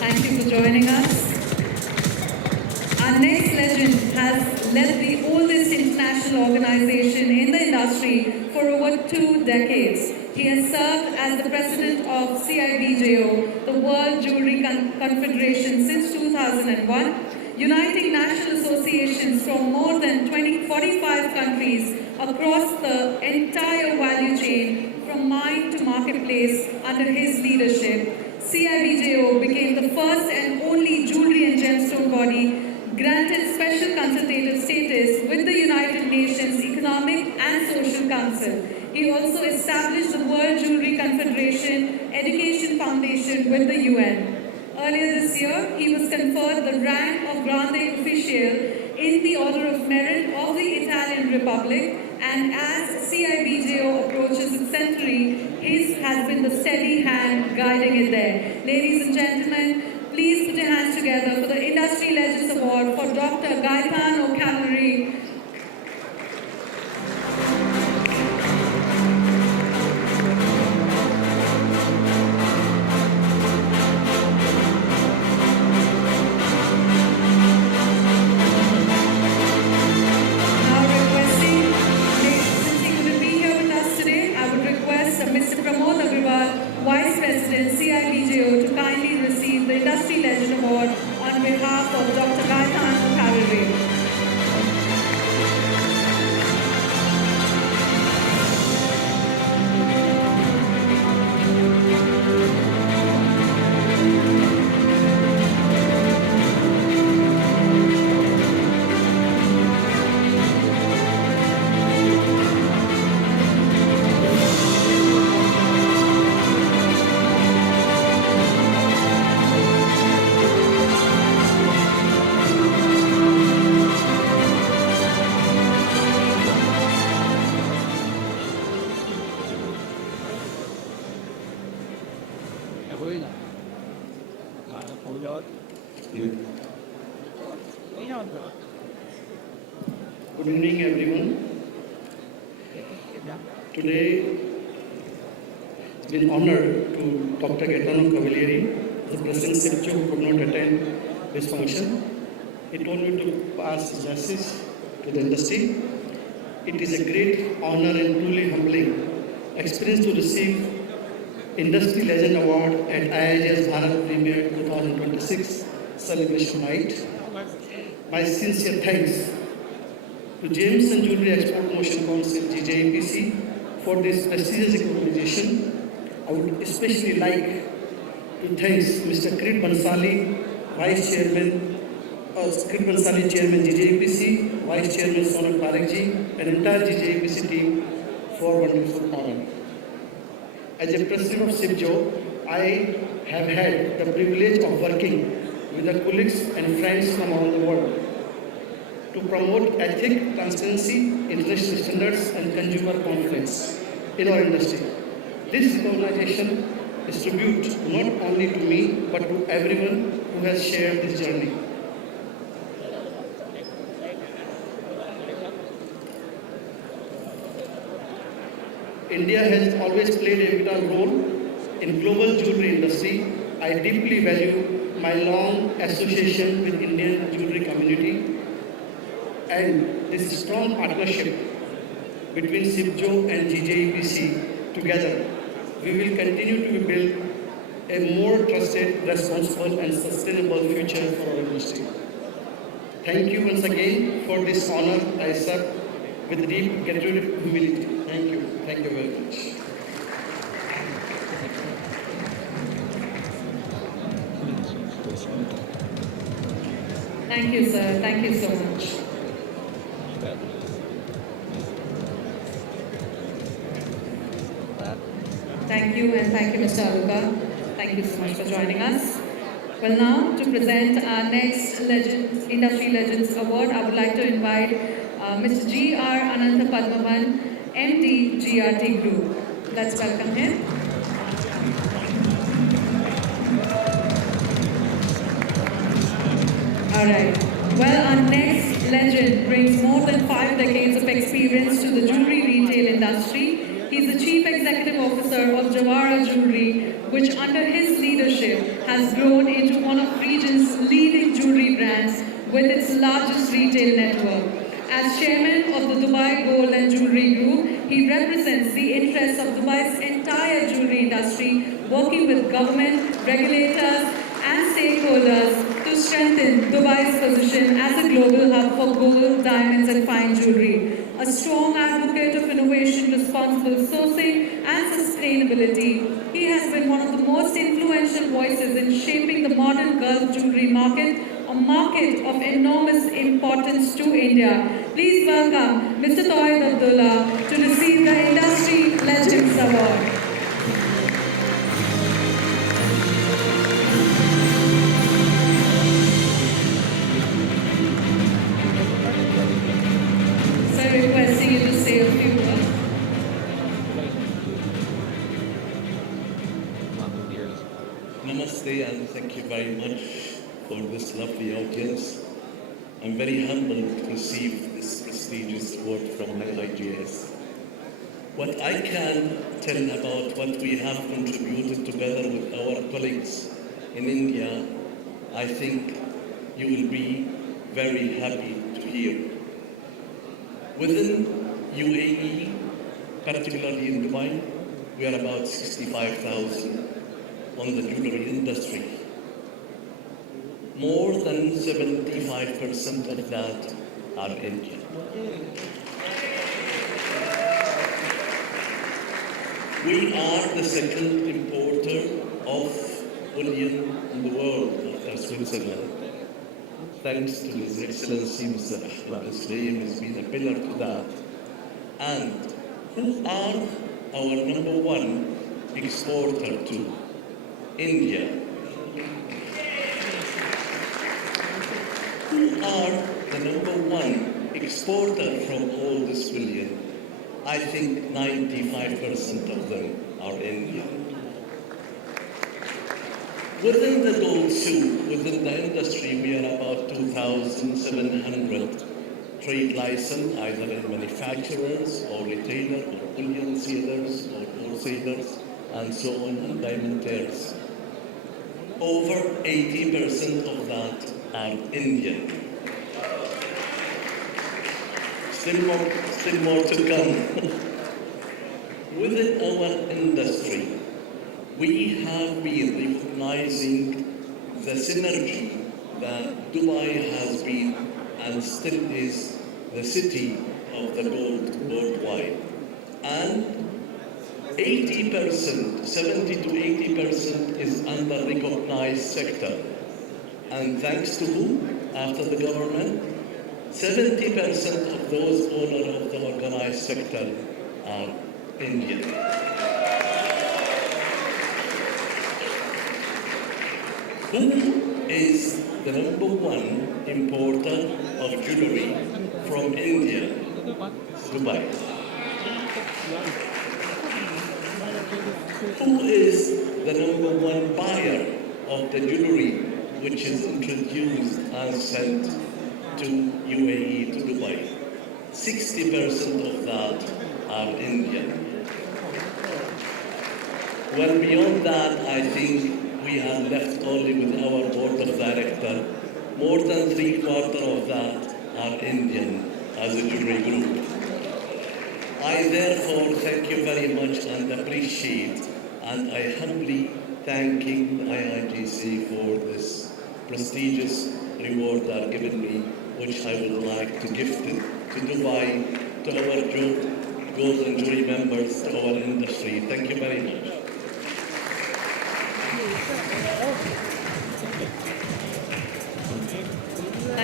Thank you for joining us. Our next legend has led the oldest international organization in the industry for over 2 decades. He has served as the president of CIBJO, the World Jewellery Confederation, since 2001, uniting national associations from more than 45 countries across the entire value chain from mine to marketplace under his leadership. CIBJO became the first and only jewellery and gemstone body granted special consultative status with the United Nations Economic and Social Council. He also established the World Jewellery Confederation Education Foundation with the UN. Earlier this year, he was conferred the rank of Grande Official in the Order of Merit of the Italian Republic, and as CIBJO approaches its centenary, has been the steady hand guiding it there. Ladies and gentlemen, please put your hands together for the Industry Legends Award for Dr. Gaetano Cavalieri. CIBJO to kindly receive the Industry Legend Award on behalf of Dr. Gaetano Cavalieri. Good evening, everyone. Today, it's been honored to Dr. Gaetano Cavalieri, the President CIBJO, who could not attend this function. He told me to pass his message to the industry. It is a great honor and truly humbling experience to receive Industry Legend Award at IIJS Bharat Premier 2026 Celebration Night. My sincere thanks to James and Jewellery Export Promotion Council GJEPC for this prestigious recognition. I would especially like to thank Mr. Krit Bansali, Vice Chairman, Chairman GJEPC, Vice Chairman Sonal Parekji, and entire GJEPC team for wonderful honor. As a President of CIBJO, I have had the privilege of working with the colleagues and friends from around the world to promote ethics, transparency, international standards, and consumer confidence in our industry. This recognition is tribute not only to me, but to everyone who has shared this journey. India has always played a vital role in global jewelry industry. I deeply value my long association with Indian jewelry community and this strong partnership between CIBJO and GJEPC. Together, we will continue to build a more trusted, responsible and sustainable future for our industry. Thank you once again for this honor I serve with deep gratitude and humility. Thank you. Thank you very much. Thank you, sir. Thank you so much. Thank you, and thank you, Mr. Aruka. Thank you so much for joining us. Well, now to present our next Industry Legends Award, I would like to invite Mr. G.R. Ananta Padmavan, MD, GRT Group. Let's welcome him. All right. Well, our next legend brings more than 5 decades of experience to the jewelry retail industry. He's the Chief Executive Officer of Jawhara Jewellery, which under his leadership has grown into one of region's leading jewelry brands with its largest retail network. As chairman of the Dubai Gold and Jewellery Group, he represents the interests of Dubai's entire jewelry industry, working with government, regulators, and stakeholders to strengthen Dubai's position as a global hub for gold, diamonds, and fine jewelry. A strong advocate of innovation, responsible sourcing, and sustainability, he has been one of the most influential voices in shaping the modern Gulf jewelry market, a market of enormous importance to India. Please welcome Mr. Tawhid Abdulla to receive the Industry Namaste and thank you very much for this lovely audience. I'm very humbled to receive this prestigious award from IIJS. What I can tell about what we have contributed together with our colleagues in India, I think you will be very happy to hear. Within UAE, particularly in Dubai, we are about 65,000 on the jewellery industry. More than 75% of that are Indian. We are the second importer of bullion in the world after Switzerland. Thanks to His Excellency Mr. Ahmed Sulayem has been a pillar to that. And who are our number one exporter to? India. Who are the number one exporter from all this bullion? I think 95% of them are Indian. Within the gold soup, within the industry, we are about 2,700 trade license, either in manufacturers or retailers or bullion sealers or wholesalers and so on, and diamantaires. Over 80% of that are Indian. Still more to come. Within our industry, we have been recognizing the synergy that Dubai has been and still is the city of the gold worldwide. And 80%, 70 to 80% is under recognized sector. And thanks to who? After the government, 70% of those owners of the organized sector are Indian. Who is the number one importer of jewellery from India? Dubai. Who is the number one buyer of the jewellery which is introduced and sent to UAE, to Dubai? 60% of that are Indian. Well, beyond that, I think we are left only with our board of directors. More than 3/4 of that are Indian as a jewellery group. I therefore thank you very much and appreciate, and I humbly thanking IIJC for this prestigious reward they are given me, which I would like to gift it to Dubai, to our gold and jewellery members, to our industry. Thank you very much.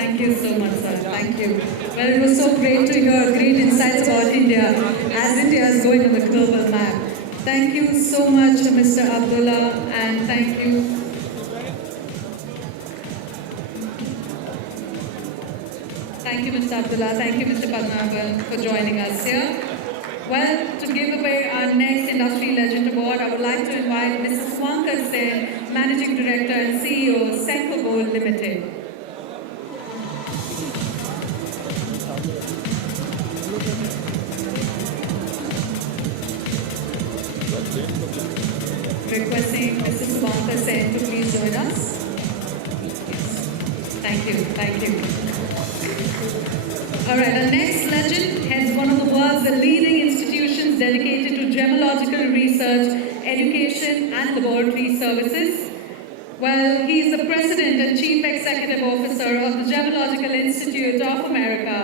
Thank you so much, sir. Thank you. Well, it was so great to hear great insights about India as India is going on the global map. Thank you so much, Mr. Abdulla, and thank you. Thank you, Mr. Abdulla. Thank you, Mr. Padmanabhan, for joining us here. Well, to give away our next Industry Legend Award, I would like to invite Mrs. Swankar Sen, Managing Director and CEO, Senco Gold Limited. Requesting Mrs. Swankar Sen to please join us. Thank you, thank you. All right, our next legend heads one of the world's leading institutions dedicated to gemological research, education, and laboratory services. Well, he is the President and Chief Executive Officer of the Gemological Institute of America.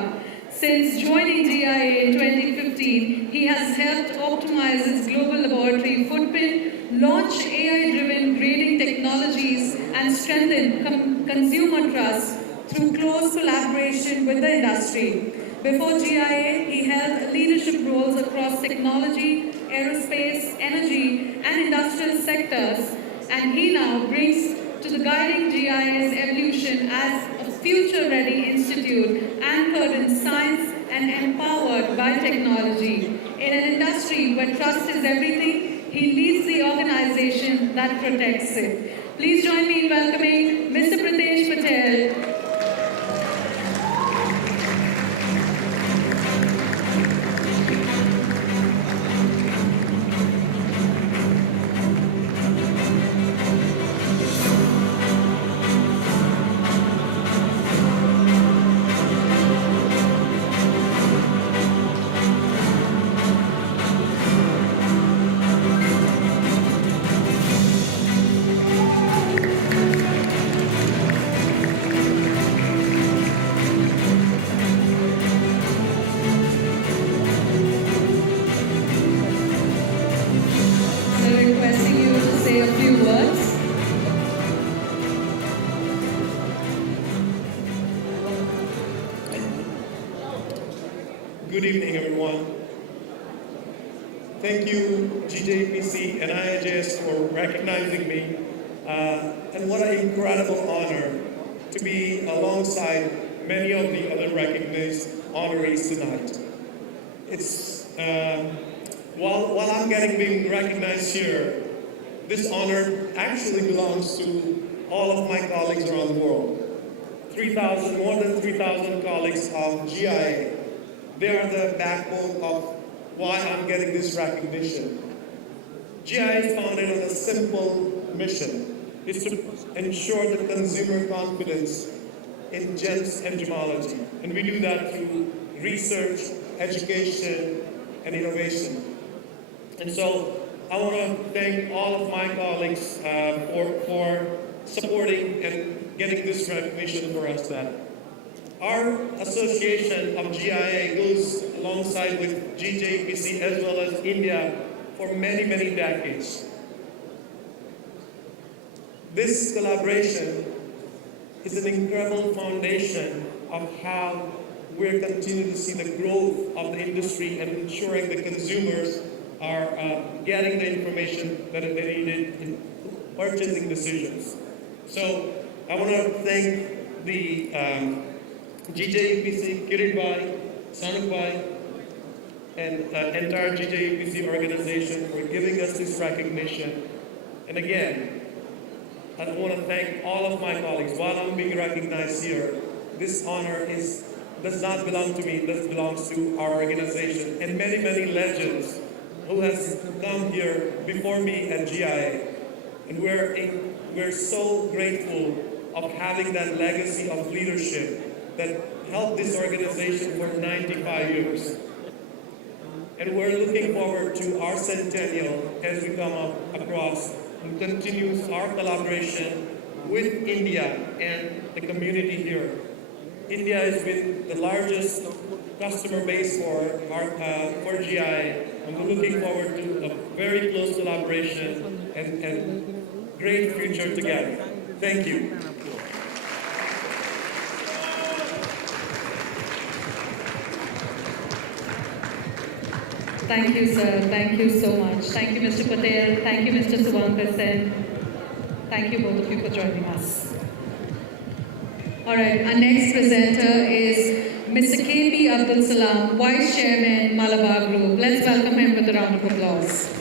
Since joining GIA in 2015, he has helped optimize its global laboratory footprint, launch AI-driven grading technologies, and strengthen consumer trust through close collaboration with the industry. Before GIA, he held leadership roles across technology, aerospace, energy, and industrial sectors, and he now brings to the guiding GIA's evolution as a future-ready institute anchored in science and empowered by technology. In an industry where trust is everything, he leads the organization that protects it. Please join me in welcoming Mr. Pritesh Patel. Good evening, everyone. Thank you, GJEPC and IIJS, for recognizing me. And what an incredible honor to be alongside many of the other recognized honorees tonight. It's, while I'm being recognized here, this honor actually belongs to all of my colleagues around the world. More than 3,000 colleagues of GIA. They are the backbone of why I'm getting this recognition. GIA is founded on a simple mission, is to ensure the consumer confidence in gems and gemology. And we do that through research, education, and innovation. And so I want to thank all of my colleagues for supporting and getting this recognition for us. Our association of GIA goes alongside with GJEPC as well as India for many, many decades. This collaboration is an incredible foundation of how we're continuing to see the growth of the industry and ensuring the consumers are getting the information that they needed in purchasing decisions. So I want to thank the GJEPC, Kirit Bhai, Sanook Bhai, and entire GJEPC organization for giving us this recognition. And again, I want to thank all of my colleagues. While I'm being recognized here, this honor does not belong to me, this belongs to our organization and many, many legends who has come here before me at GIA. And we're so grateful of having that legacy of leadership that helped this organization for 95 years. And we're looking forward to our centennial as we come up across and continue our collaboration with India and the community here. India has been the largest customer base for GIA, and we're looking forward to a very close collaboration and great future together. Thank you. Thank you, sir. Thank you so much. Thank you, Mr. Patel. Thank you, Mr. Suvankar Sen. Thank you, both of you, for joining us. All right, our next presenter is Mr. K.P. Abdul Salam, Vice Chairman, Malabar Group. Let's welcome him with a round of applause.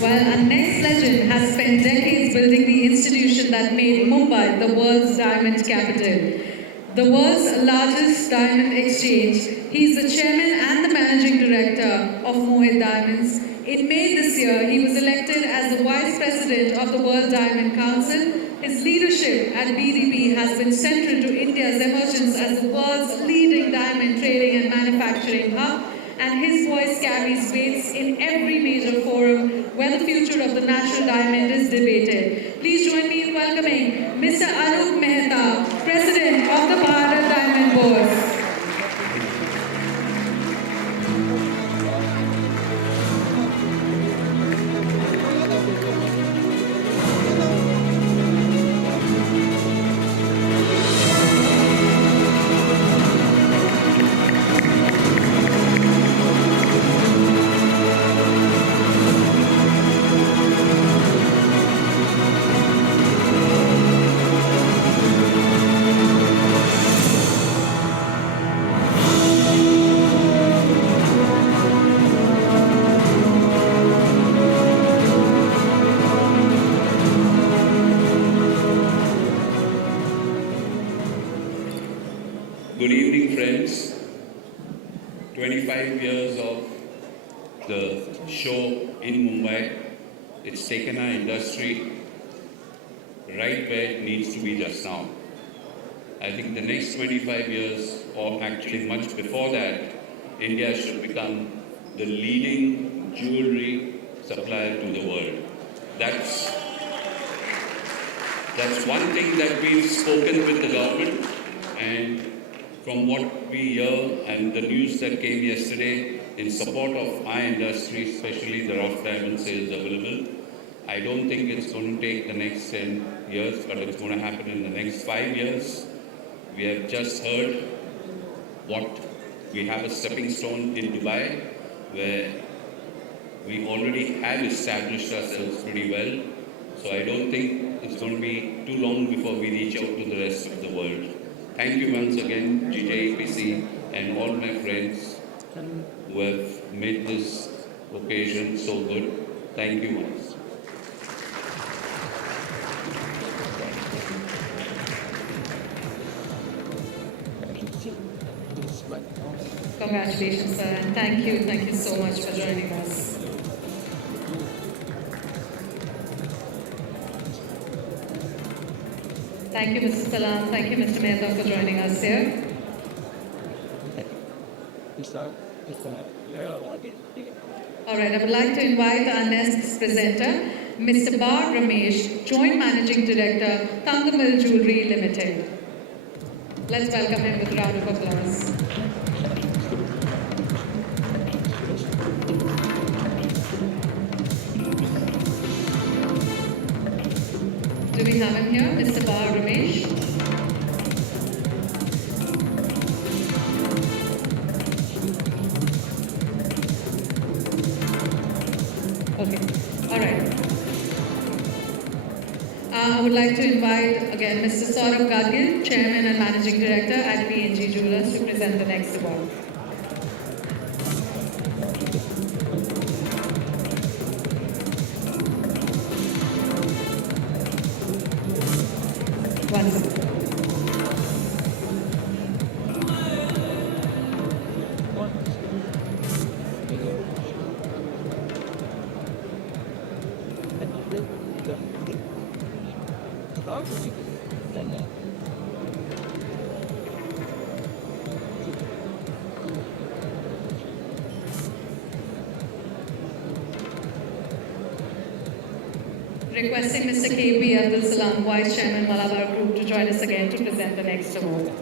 Well, our next legend has spent decades building the institution that made Mumbai the world's diamond capital. The world's largest diamond exchange. He's the chairman and the managing director of Mohit Diamonds. In May this year, he was elected as the vice president of the World Diamond Council. His leadership at BDP has been central to India's emergence as the world's leading diamond trading and manufacturing hub. And his voice carries weights in every major forum where the future of the national diamond is debated. Please join me in welcoming Mr. Anoop Mehta, President of the Bharat Diamond Bourse. Good evening, friends. 25 years of the show in Mumbai. It's taken our industry right where it needs to be just now. I think the next 25 years, or actually much before that, India should become the leading jewelry supplier to the world. That's one thing that we've spoken with the government, and from what we hear and the news that came yesterday in support of our industry, especially the rough diamond sales available, I don't think it's going to take the next 10 years, but it's going to happen in the next 5 years. We have just heard we have a stepping stone in Dubai, where we already have established ourselves pretty well. So I don't think it's going to be too long before we reach out to the rest of the world. Thank you once again, GJEPC, and all my friends who have made this occasion so good. Thank you once. Congratulations, sir, and thank you so much for joining us. Thank you, Mr. Salam. Thank you, Mr. Mehta, for joining us here. All right, I would like to invite our next presenter, Mr. Bar Ramesh, Joint Managing Director, Thangamil Jewellery Limited. Let's welcome him with a round of applause. Do we have him here, Mr. Bar Ramesh? Okay, all right. I would like to invite again Mr. Saurabh Gadgil, Chairman and Managing Director at PNG Jewellers, to present the next award. One second. Requesting Mr. K.B. Abdul Salam, Vice Chairman, Malabar Group, to join us again to present the next award.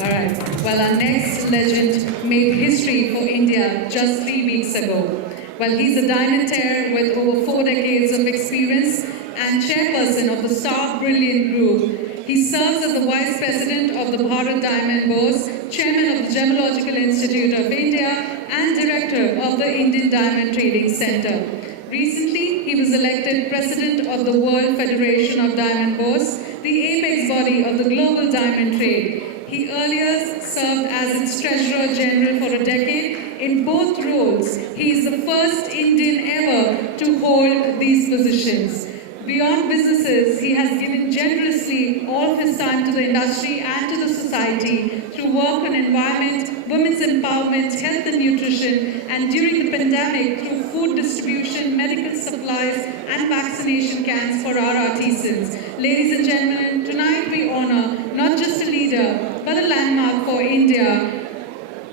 All right. Well, our next legend made history for India just 3 weeks ago. Well, he's a diamond tear with over 4 decades of experience and chairperson of the Star Brilliant Group. He serves as the Vice President of the Bharat Diamond Bourse, Chairman of the Gemological Institute of India, and Director of the Indian Diamond Trading Center. Recently, he was elected President of the World Federation of Diamond Bourse, the apex body of the global diamond trade. He earlier served as its Treasurer General for a decade. In both roles, he is the first Indian ever to hold these positions. Beyond businesses, he has given generously all of his time to the industry and to the society through work on environment, women's empowerment, health and nutrition, and during the pandemic through food distribution, medical supplies, and vaccination camps for our artisans. Ladies and gentlemen, tonight we honor not just a leader, but a landmark for India,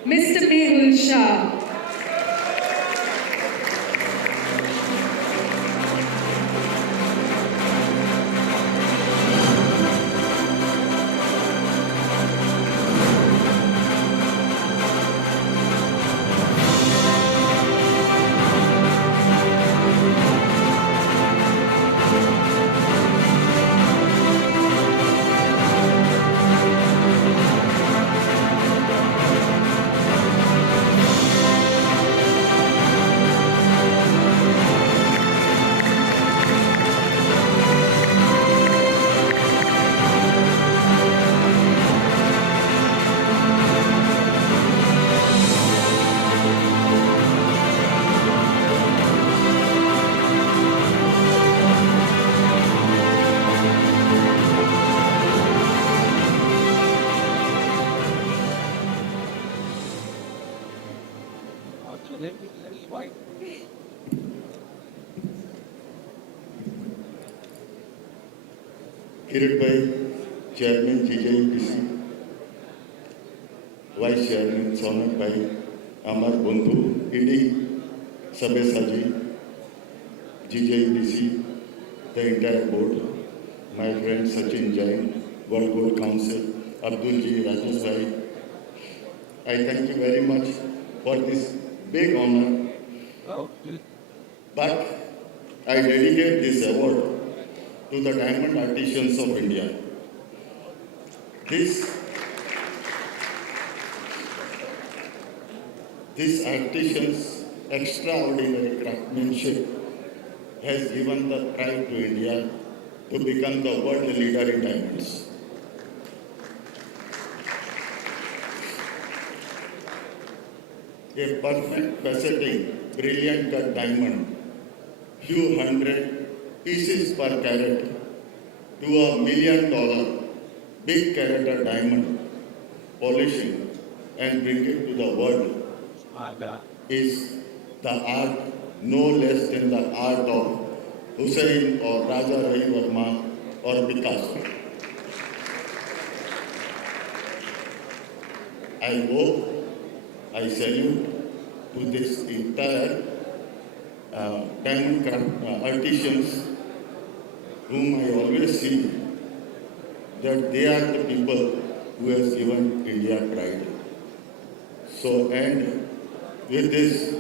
Mr. Mehul Shah. Headed by Chairman GJEPC, Vice Chairman honored by Amar Bondhu, ED Sabyasaji, GJEPC, the entire board, my friend Sachin Jain, World Gold Council, Abdul Ji, Rajesh Bhai. I thank you very much for this big honor. But I dedicate this award to the diamond artisans of India. This artisans' extraordinary craftsmanship has given the pride to India to become the world leader in diamonds. A perfect faceting, brilliant cut diamond, few hundred pieces per carat, to $1 million big carat diamond, polishing and bring it to the world is the art no less than the art of Hussain or Raja Ravi Verma or Picasso. I hope, I salute to this entire diamond craft artisans whom I always see that they are the people who has given India pride. So, and with this,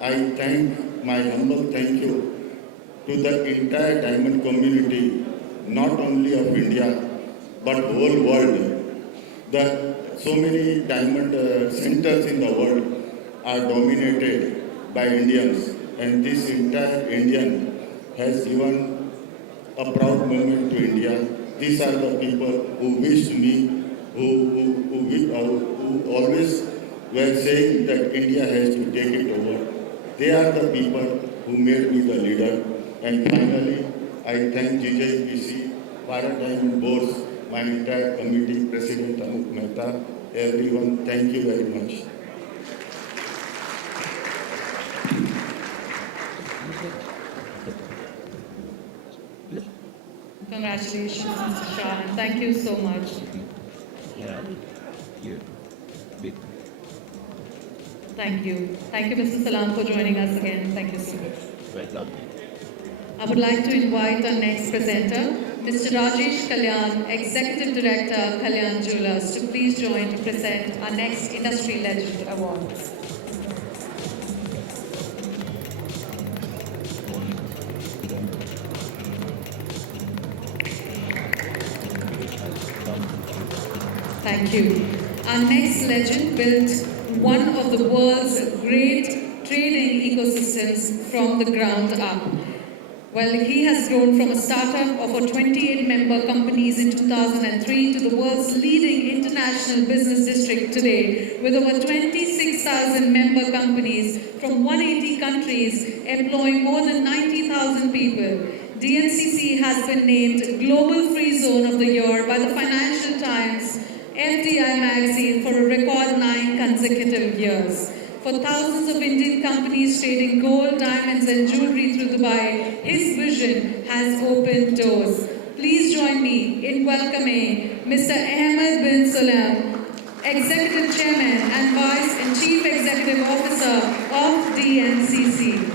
I thank my humble thank you to the entire diamond community, not only of India, but whole world. That so many diamond centers in the world are dominated by Indians, and this entire Indian has given a proud moment to India. These are the people who wished me, who always were saying that India has to take it over. They are the people who made me the leader. And finally, I thank GJEPC, Bharat and Bourse, my entire committee, President Anoop, Mehta, everyone. Thank you very much. Congratulations, Mr. Shah, and thank you so much. Thank you. Thank you, Mr. Salam, for joining us again. Thank you so much. I would like to invite our next presenter, Mr. Rajesh Kalyan, Executive Director, Kalyan Jewellers, to please join to present our next Industry Legend Awards. Thank you. Our next legend built one of the world's great trading ecosystems from the ground up. Well, he has grown from a startup of 28 member companies in 2003 to the world's leading international business district today, with over 26,000 member companies from 180 countries employing more than 90,000 people. DMCC has been named Global Free Zone of the Year by the Financial Times FDI magazine for a record 9 consecutive years. For thousands of Indian companies trading gold, diamonds and jewelry through Dubai, his vision has opened doors. Please join me in welcoming Mr. Ahmed bin Sulayem, Executive Chairman and Vice and Chief Executive Officer of DMCC.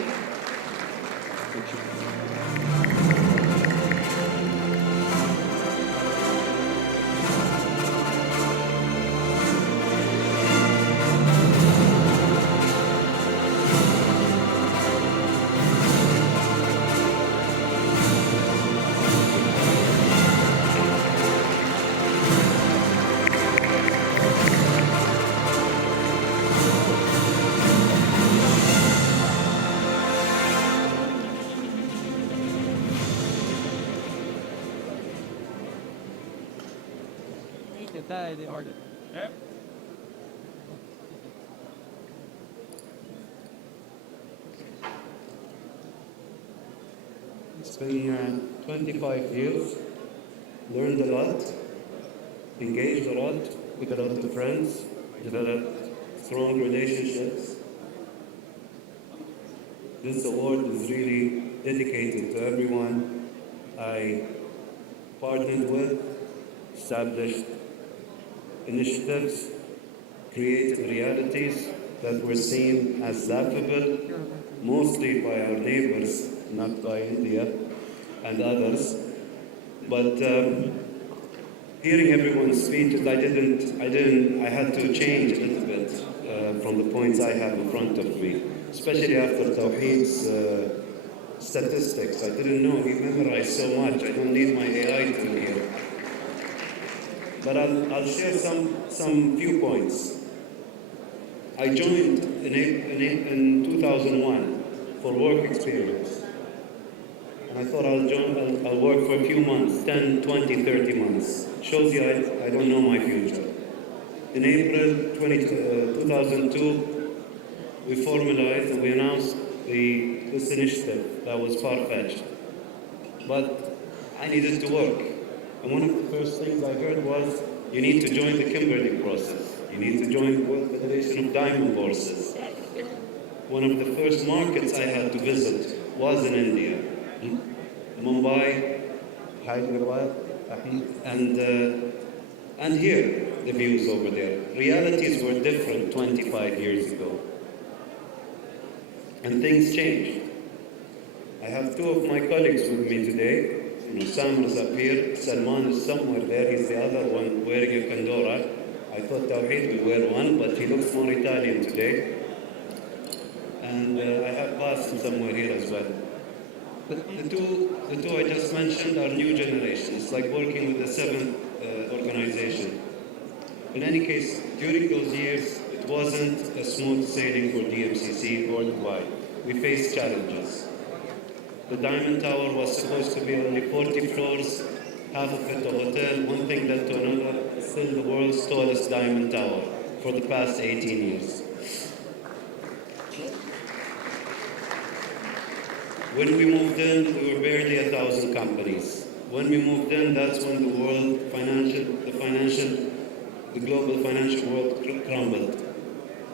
It's been 25 years, learned a lot, engaged a lot, with a lot of friends, developed strong relationships. This award is really dedicated to everyone I partnered with, established initiatives, created realities that were seen as laughable, mostly by our neighbors, not by India and others. But hearing everyone's speeches, I had to change a little bit from the points I have in front of me, especially after Tawhid's statistics. I didn't know he memorized so much. I don't need my AI to hear. But I'll share some few points. I joined in 2001 for work experience. And I thought I'll work for a few months, 10, 20, 30 months. Shows you I don't know my future. In April 2002, we formalized and we announced this initiative that was far-fetched. But I needed to work. And one of the first things I heard was, you need to join the Kimberley process. You need to join the World Federation of Diamond Bourses. One of the first markets I had to visit was in India. Mumbai, Hyderabad, and here, the views over there. Realities were different 25 years ago. And things changed. I have two of my colleagues with me today. Sam is up here, Salman is somewhere there, he's the other one wearing a kandora. I thought Tawhid would wear one, but he looks more Italian today. And I have Basim somewhere here as well. The two I just mentioned are new generations, like working with the seventh organization. In any case, during those years, it wasn't a smooth sailing for DMCC or Dubai. We faced challenges. The Diamond Tower was supposed to be only 40 floors, half of it a hotel. One thing led to another. It's still the world's tallest diamond tower for the past 18 years. When we moved in, we were barely 1,000 companies. When we moved in, that's when the global financial world crumbled.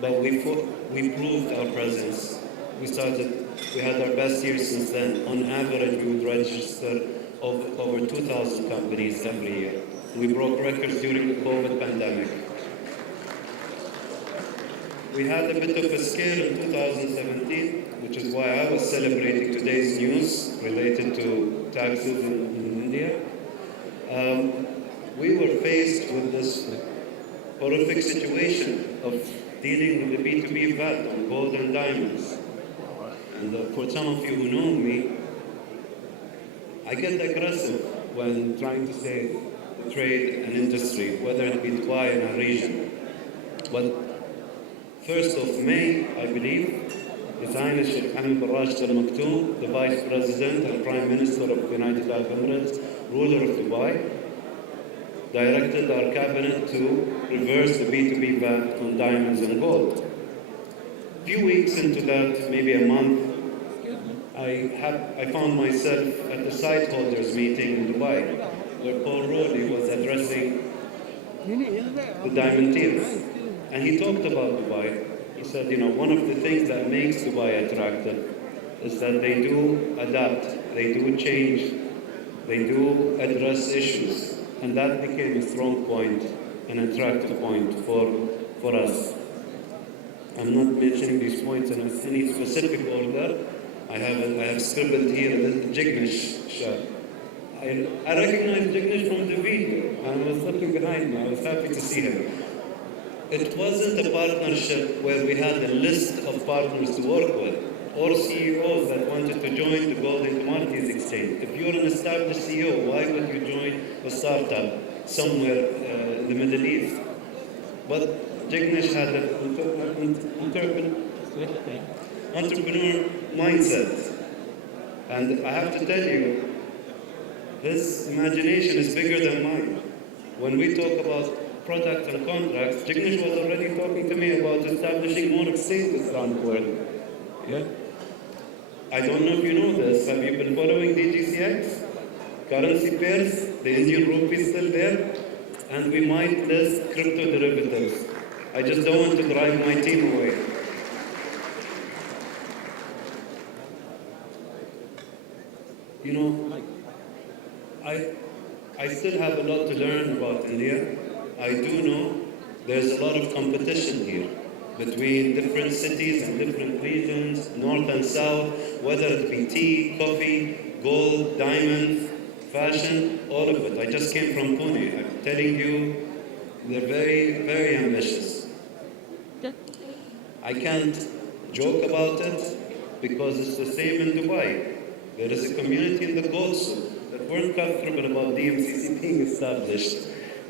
But we proved our presence. We had our best year since then. On average, we would register over 2,000 companies every year. We broke records during the COVID pandemic. We had a bit of a scare in 2017, which is why I was celebrating today's news related to taxes in India. We were faced with this horrific situation of dealing with the B2B VAT on gold and diamonds. And for some of you who know me, I get aggressive when trying to say trade and industry, whether it be Dubai in our region. But 1st of May, I believe, His Highness Sheikh Ahmed Al Maktoum, the Vice President and Prime Minister of the United Arab Emirates, ruler of Dubai, directed our cabinet to reverse the B2B VAT on diamonds and gold. A few weeks into that, maybe a month, I found myself at the site holders meeting in Dubai, where Paul Rowley was addressing the diamanteers. And he talked about Dubai. He said, one of the things that makes Dubai attractive is that they do adapt, they do change, they do address issues. And that became a strong point, an attractive point for us. I'm not mentioning these points in any specific order. I have scribbled here the Jignesh Shah. I recognize Jignesh from the video. I was looking behind me. I was happy to see him. It wasn't a partnership where we had a list of partners to work with or CEOs that wanted to join the Gold and Commodities Exchange. If you're an established CEO, why would you join a startup somewhere in the Middle East? But Jignesh had an entrepreneur mindset. And I have to tell you, his imagination is bigger than mine. When we talk about products and contracts, Jignesh was already talking to me about establishing more exchanges around the world. Yeah? I don't know if you know this. Have you been following DGCX? Currency pairs, the Indian rupee is still there, and we might list crypto derivatives. I just don't want to drive my team away. you know, I still have a lot to learn about India. I do know there's a lot of competition here between different cities and different regions, north and south, whether it be tea, coffee, gold, diamonds, fashion, all of it. I just came from Pune. I'm telling you, they're very, very ambitious. I can't joke about it because it's the same in Dubai. There is a community in the gold souq that weren't comfortable about DMCC being established.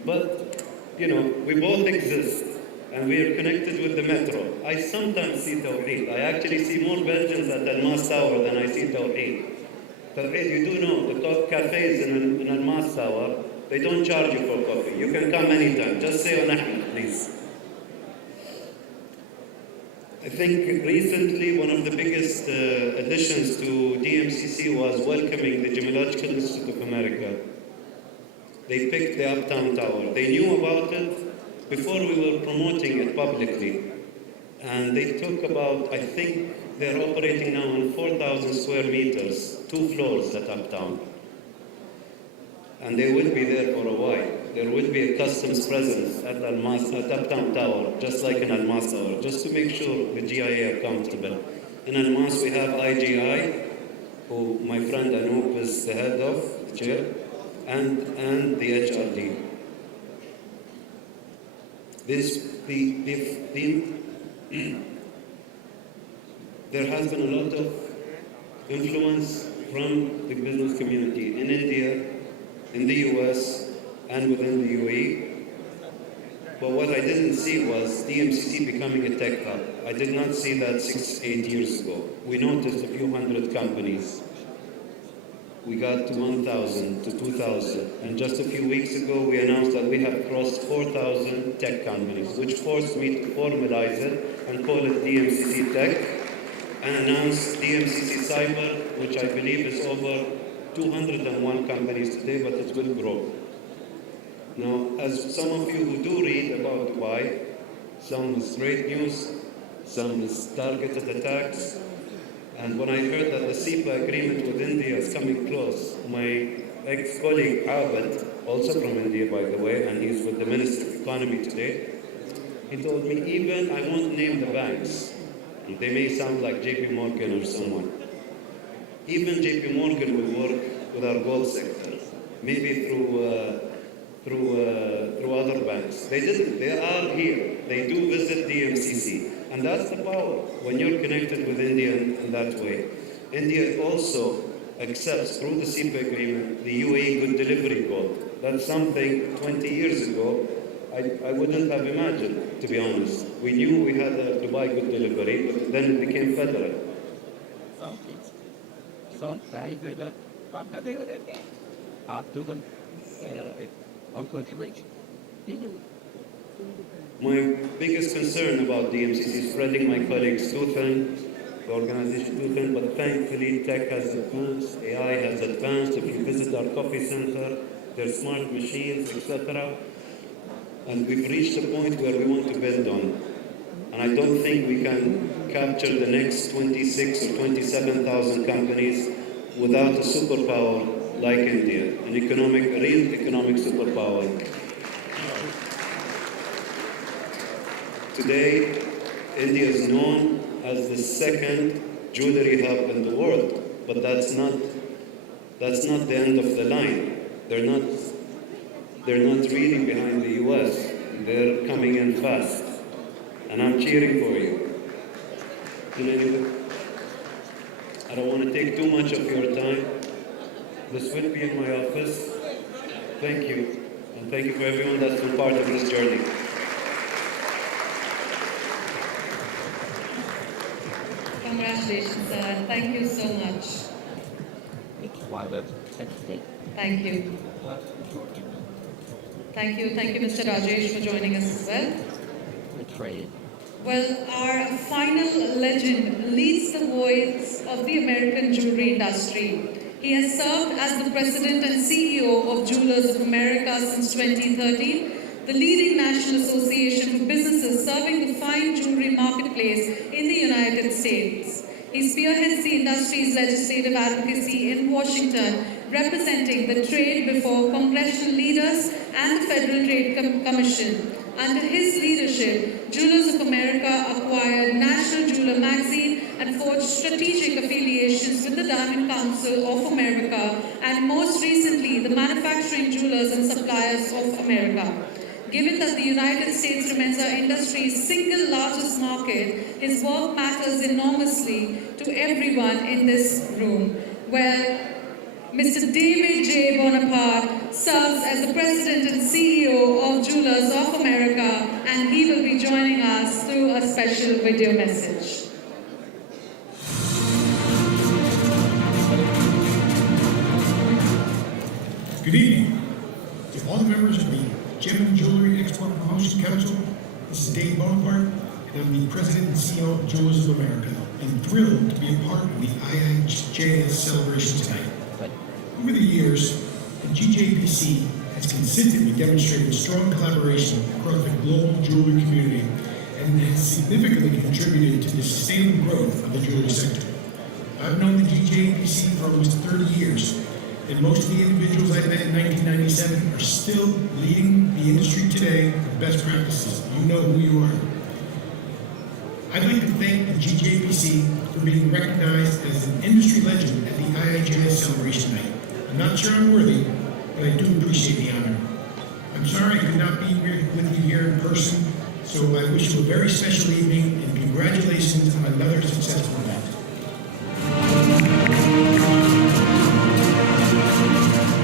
But, you know, we both exist and we are connected with the metro. I sometimes see Tawhid. I actually see more Belgians at Almas Tower than I see Tawhid. Tawhid, you do know, the cafes in Almas Tower, they don't charge you for coffee. You can come anytime. Just say on Ahmed, please. I think recently one of the biggest additions to DMCC was welcoming the Gemological Institute of America. They picked the Uptown Tower. They knew about it before we were promoting it publicly. And they took about, I think they're operating now on 4,000 square meters, 2 floors at Uptown. And they will be there for a while. There will be a customs presence at Uptown Tower, just like in Almas Tower, just to make sure the GIA are comfortable. In Almas, we have IGI, who my friend Anoop is the head of, the chair, and the HRD. There has been a lot of influence from the business community in India, in the US, and within the UAE. But what I didn't see was DMCC becoming a tech hub. I did not see that 6-8 years ago. We noticed a few hundred companies. We got to 1,000 to 2,000. And just a few weeks ago, we announced that we have crossed 4,000 tech companies, which forced me to formalize it and call it DMCC Tech, and announce DMCC Cyber, which I believe is over 201 companies today, but it will grow. Now, as some of you who do read about Dubai, some is great news, some is targeted attacks, and when I heard that the CIPA agreement with India is coming close, my ex-colleague Ahmed, also from India by the way, and he's with the Ministry of Economy today, he told me, even, I won't name the banks, they may sound like JP Morgan or someone, even JP Morgan will work with our gold sector, maybe through other banks. They didn't. They are here. They do visit DMCC. And that's the power when you're connected with India in that way. India also accepts through the CIPA agreement the UAE Good Delivery Gold. That's something 20 years ago I wouldn't have imagined, to be honest. We knew we had a Dubai Good Delivery, but then it became federal. My biggest concern about DMCC is spreading my colleagues too thin, the organization too thin, but thankfully tech has advanced, AI has advanced. If you visit our coffee center, there's smart machines, etc. And we've reached a point where we want to build on. And I don't think we can capture the next 26 or 27,000 companies without a superpower like India, a real economic superpower. Today, India is known as the second jewelry hub in the world, but that's not the end of the line. They're not really behind the US. They're coming in fast, and I'm cheering for you. I don't want to take too much of your time. This will be in my office. Thank you, and thank you for everyone that's been part of this journey. Congratulations, sir. Thank you so much. Thank you. Thank you, Mr. Rajesh, for joining us as well. Well, our final legend leads the voice of the American jewelry industry. He has served as the President and CEO of Jewelers of America since 2013, the leading national association for businesses serving the fine jewelry marketplace in the United States. He spearheads the industry's legislative advocacy in Washington, representing the trade before congressional leaders and the Federal Trade Commission. Under his leadership, Jewelers of America acquired National Jeweler magazine and forged strategic affiliations with the Diamond Council of America and most recently the Manufacturing Jewelers and Suppliers of America. Given that the United States remains our industry's single largest market, his work matters enormously to everyone in this room. Well, Mr. David J. Bonaparte serves as the President and CEO of Jewelers of America, and he will be joining us through a special video message. Good evening to all the members of the Gem Jewelry Export Promotion Council. This is Dave Bonaparte, and I'm the President and CEO of Jewelers of America. I'm thrilled to be a part of the IIJS Celebration tonight. Over the years, the GJEPC has consistently demonstrated strong collaboration across the global jewelry community and has significantly contributed to the sustainable growth of the jewelry sector. I've known the GJEPC for almost 30 years, and most of the individuals I met in 1997 are still leading the industry today with best practices. You know who you are. I'd like to thank the GJEPC for being recognized as an industry legend at the IIJS Celebration Night. I'm not sure I'm worthy, but I do appreciate the honor. I'm sorry I could not be with you here in person, so I wish you a very special evening and congratulations on another successful event.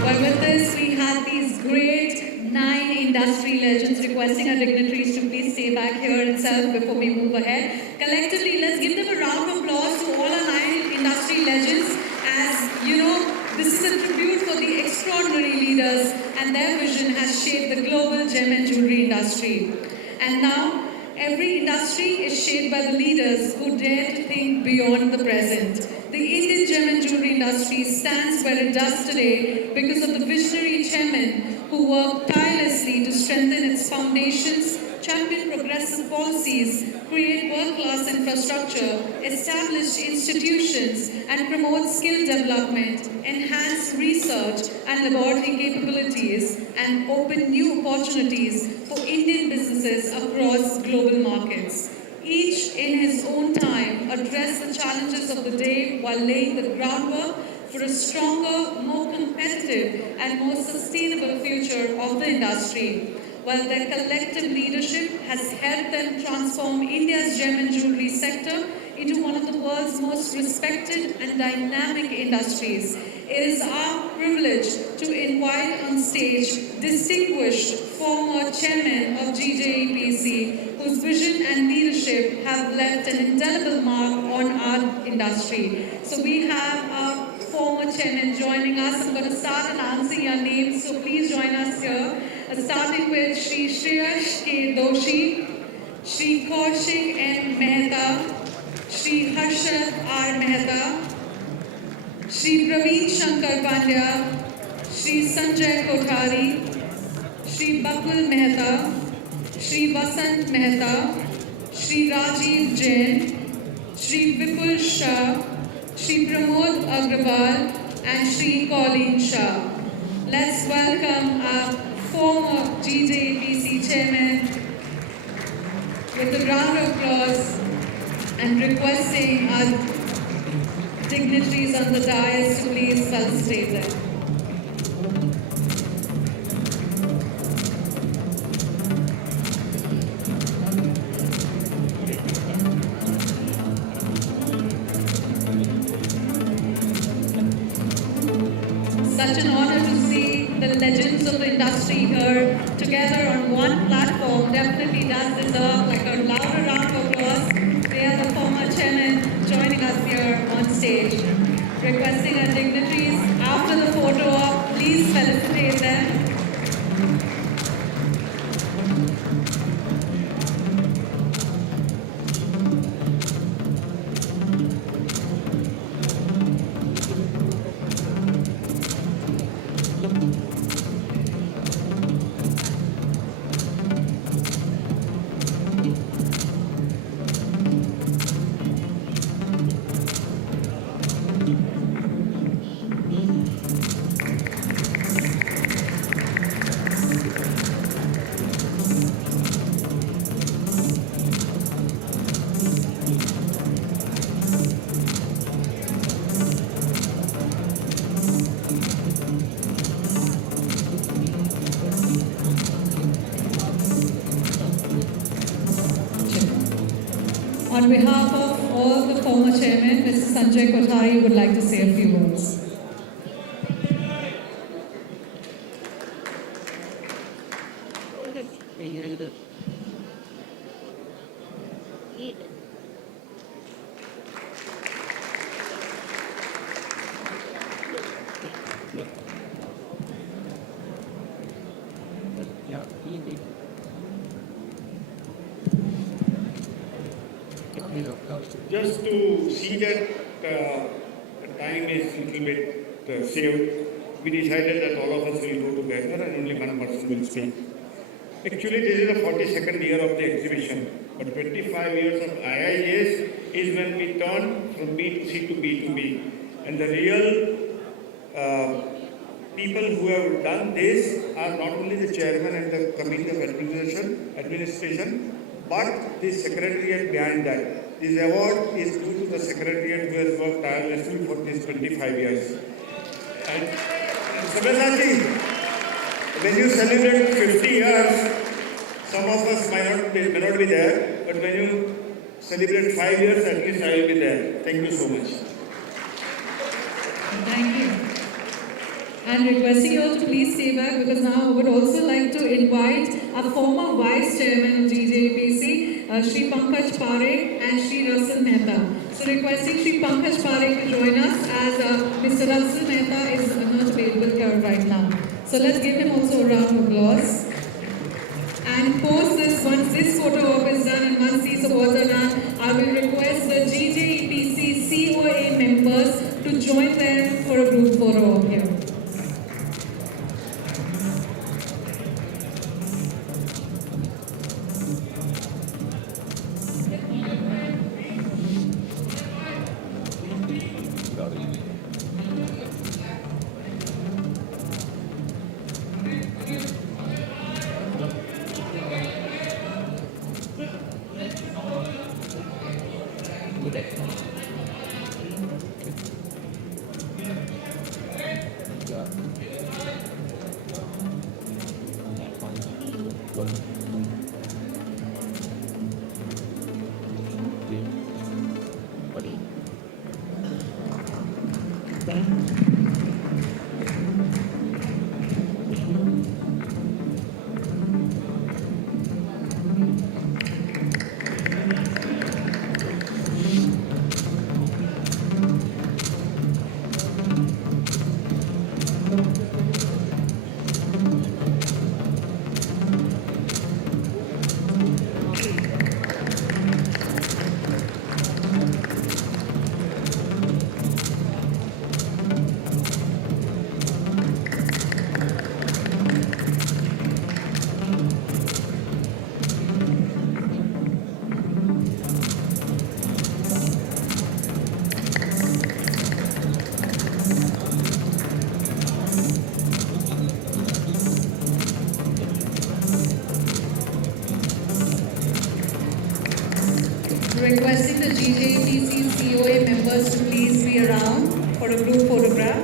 Well, with this, we have these great 9 industry legends requesting our dignitaries to please stay back here itself before we move ahead. Collectively, let's give them a round of applause to all our 9 industry legends. As you know, this is a tribute for the extraordinary leaders, and their vision has shaped the global gem and jewelry industry. And now, every industry is shaped by the leaders who dare to think beyond the present. The Indian gem and jewelry industry stands where it does today because of the visionary chairmen who work tirelessly to strengthen its foundations, champion progressive policies, create world-class infrastructure, establish institutions, and promote skill development, enhance research and laboratory capabilities, and open new opportunities for Indian businesses across global markets. Each, in his own time, address the challenges of the day while laying the groundwork for a stronger, more competitive, and more sustainable future of the industry. While their collective leadership has helped them transform India's gem and jewelry sector into one of the world's most respected and dynamic industries, it is our privilege to invite on stage distinguished former chairman of GJEPC, whose vision and leadership have left an indelible mark on our industry. So we have our former chairman joining us. I'm going to start announcing your names, so please join us here. Starting with Shri Shreyash K. Doshi, Shri Kaushik N. Mehta, Shri Harshad R. Mehta, Shri Praveen Shankar Pandya, Shri Sanjay Kothari, Shri Bakul Mehta, Shri Vasant Mehta, Shri Rajiv Jain, Shri Vipul Shah, Shri Pramod Agrawal, and Shri Colleen Shah. Let's welcome our former GJEPC chairman with a round of applause and requesting our dignitaries on the dais to please felicitate them. Such an honor to see the legends of the industry here together on one platform. Definitely does deserve like a louder round of applause. They are the former chairman joining us here on stage. Requesting our dignitaries after the photo op, please felicitate them. On behalf of all the former chairmen, Mr. Sanjay Kothari would like to say a few words. Just to see that the time is a little bit saved, we decided that all of us will go together and only one person will speak. Actually, this is the 42nd year of the exhibition, but 25 years of IIJS is when we turn from B2C to B2B. And the real people who have done this are not only the chairman and the committee of administration, but the secretariat behind that. This award is due to the secretariat who has worked tirelessly for these 25 years. And Sabyasachi, when you celebrate 50 years, some of us may not be there, but when you celebrate 5 years, at least I will be there. Thank you so much. Thank you. And requesting you all to please stay back, because now I would also like to invite our former vice chairman of GJEPC, Shri Pankaj Parekh and Shri Russell Mehta. So requesting Shri Pankaj Parekh to join us, as Mr. Russell Mehta is not available here right now. So let's give him also a round of applause. And post this, once this photo op is done and once these awards are done, I will request the GJEPC COA members to join them for a group photo op here. Requesting the GJEPC COA members to please be around for a group photograph.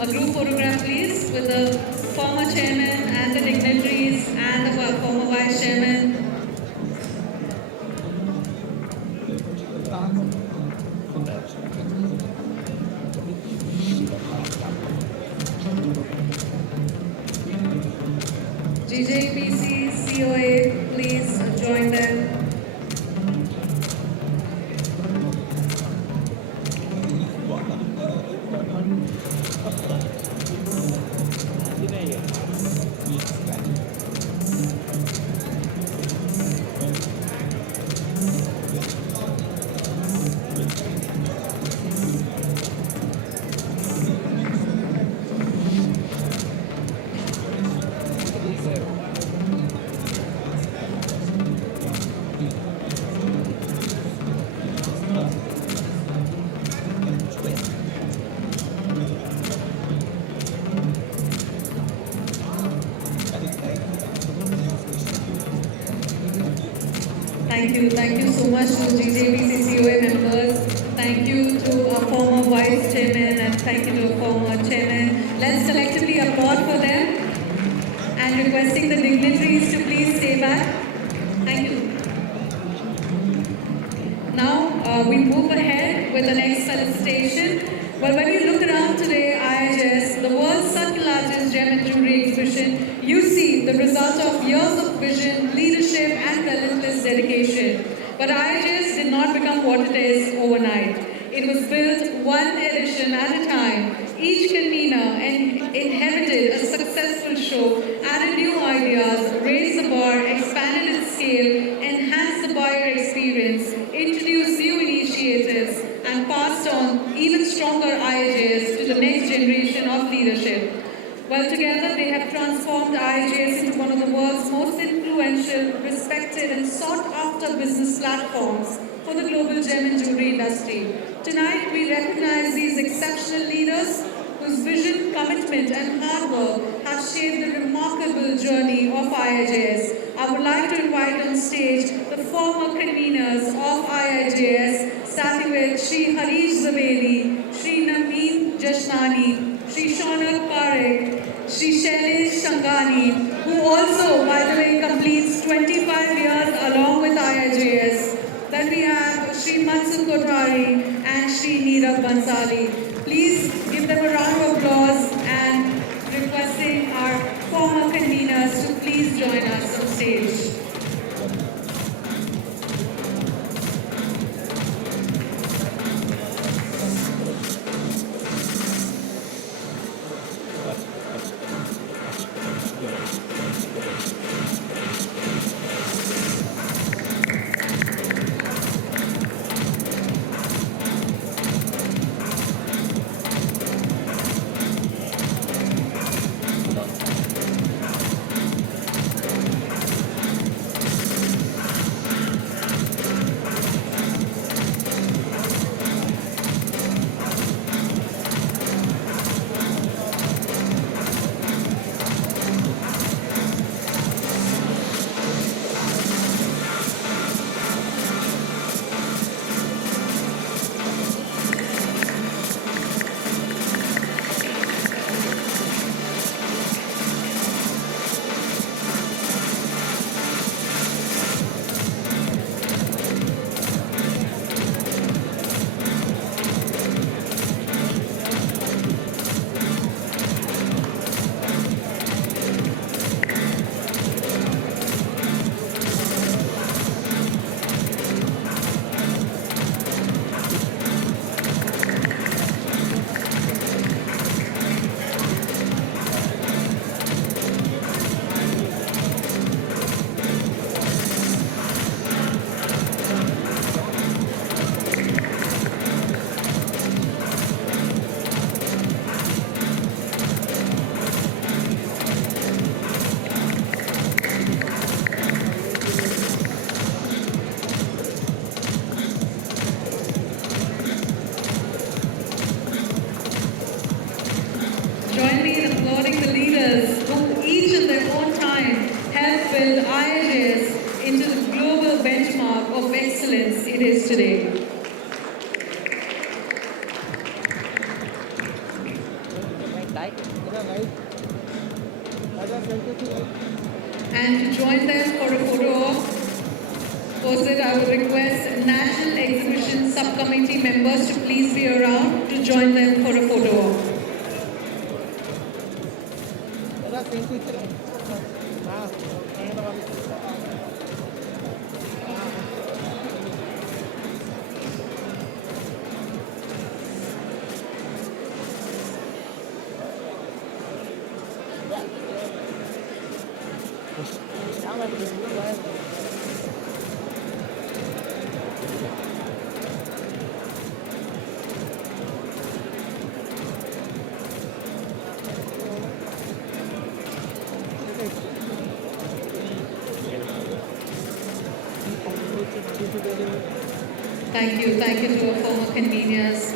A group photograph please with the former chairman and the dignitaries and the former vice chairman. GJEPC COA, please join them. Thank you so much to GJEPC COA members. Thank you to our former vice chairman and thank you to our former chairman. Let's collectively applaud for them and requesting the dignitaries to please back. Thank you. Now we move ahead with the next felicitation. Well, when you look around today, IIJS, the world's second largest gem and jewelry exhibition, you see the result of years of vision, leadership, and relentless dedication. But IIJS did not become what it is overnight. It was built one edition at a time. Each convener inherited a successful show, added new ideas, raised the bar, expanded its scale, enhanced the buyer experience, introduced new initiatives, and passed on even stronger IIJS to the next generation of leadership. Well, together they have transformed IIJS into one of the world's most influential, respected, and sought-after business platforms for the global gem and jewelry industry. Tonight, we recognize these exceptional leaders whose vision, commitment, and hard work have shaped the remarkable journey of IIJS. I would like to invite on stage the former conveners of IIJS, starting with Shri Harish Zaveri, Shri Naveen Jashnani, Shri Shaunak Parekh, Shri Shailesh Shangani, who also, by the way, completes 25 years along with IIJS. Then we have Shri Mansur Kothari and Shri Neeraj Bansali. Please give them a round of applause and requesting our former conveners to please join us on stage. It is today. And to join them for a photo op, posted, I would request National Exhibition Subcommittee members to please be around to join them for a photo op. Thank you to our former conveners.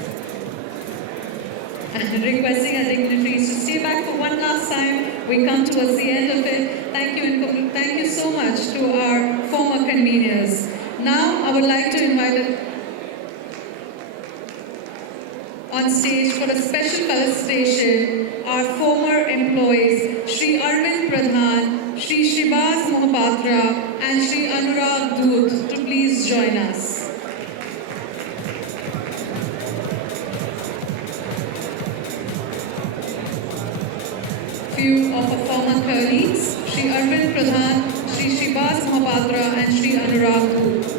And requesting our dignitaries to stay back for one last time. We come towards the end of it. Thank you and thank you so much to our former conveners. Now I would like to invite on stage for a special felicitation our former employees, Shri Arvind Pradhan, Shri Shribas Mohapatra and Shri Anurag Doot to please join us. Few of our former colleagues, Shri Arvind Pradhan, Shri Shribas Mohapatra and Shri Anurag Doot.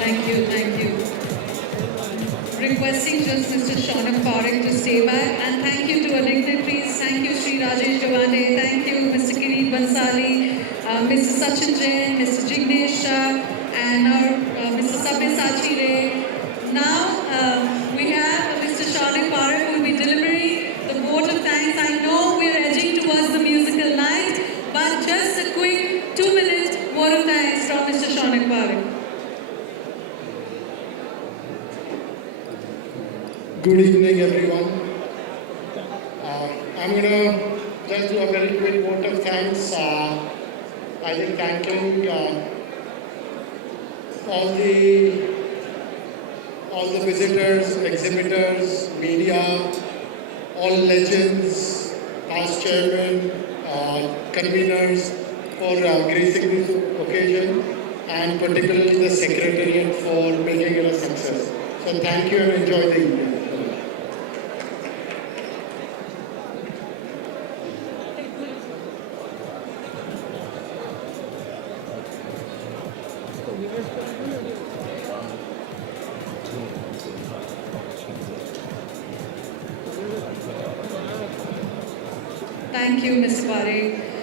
Thank you. Requesting just Mr. Shaunak Parekh to stay back, and thank you to our dignitaries. Thank you, Sri Rajesh Javane. Thank you, Mr. Kirit Bansali, Mr. Sachin Jain, Mr. Jignesh Shah, and our Mr. Sabyasachi Ray. Now we have Mr. Shaunak Parekh who will be delivering the vote of thanks. I know we are edging towards the musical night, but just a quick 2-minute vote of thanks from Mr. Shaunak Parekh. Good evening, everyone. I'm going to just do a very quick vote of thanks. I think thanking all the visitors, exhibitors, media, all legends, past chairmen, conveners for gracing this occasion, and particularly the Secretariat for making it a success. So thank you and enjoy the evening. Thank you, Ms. Parekh.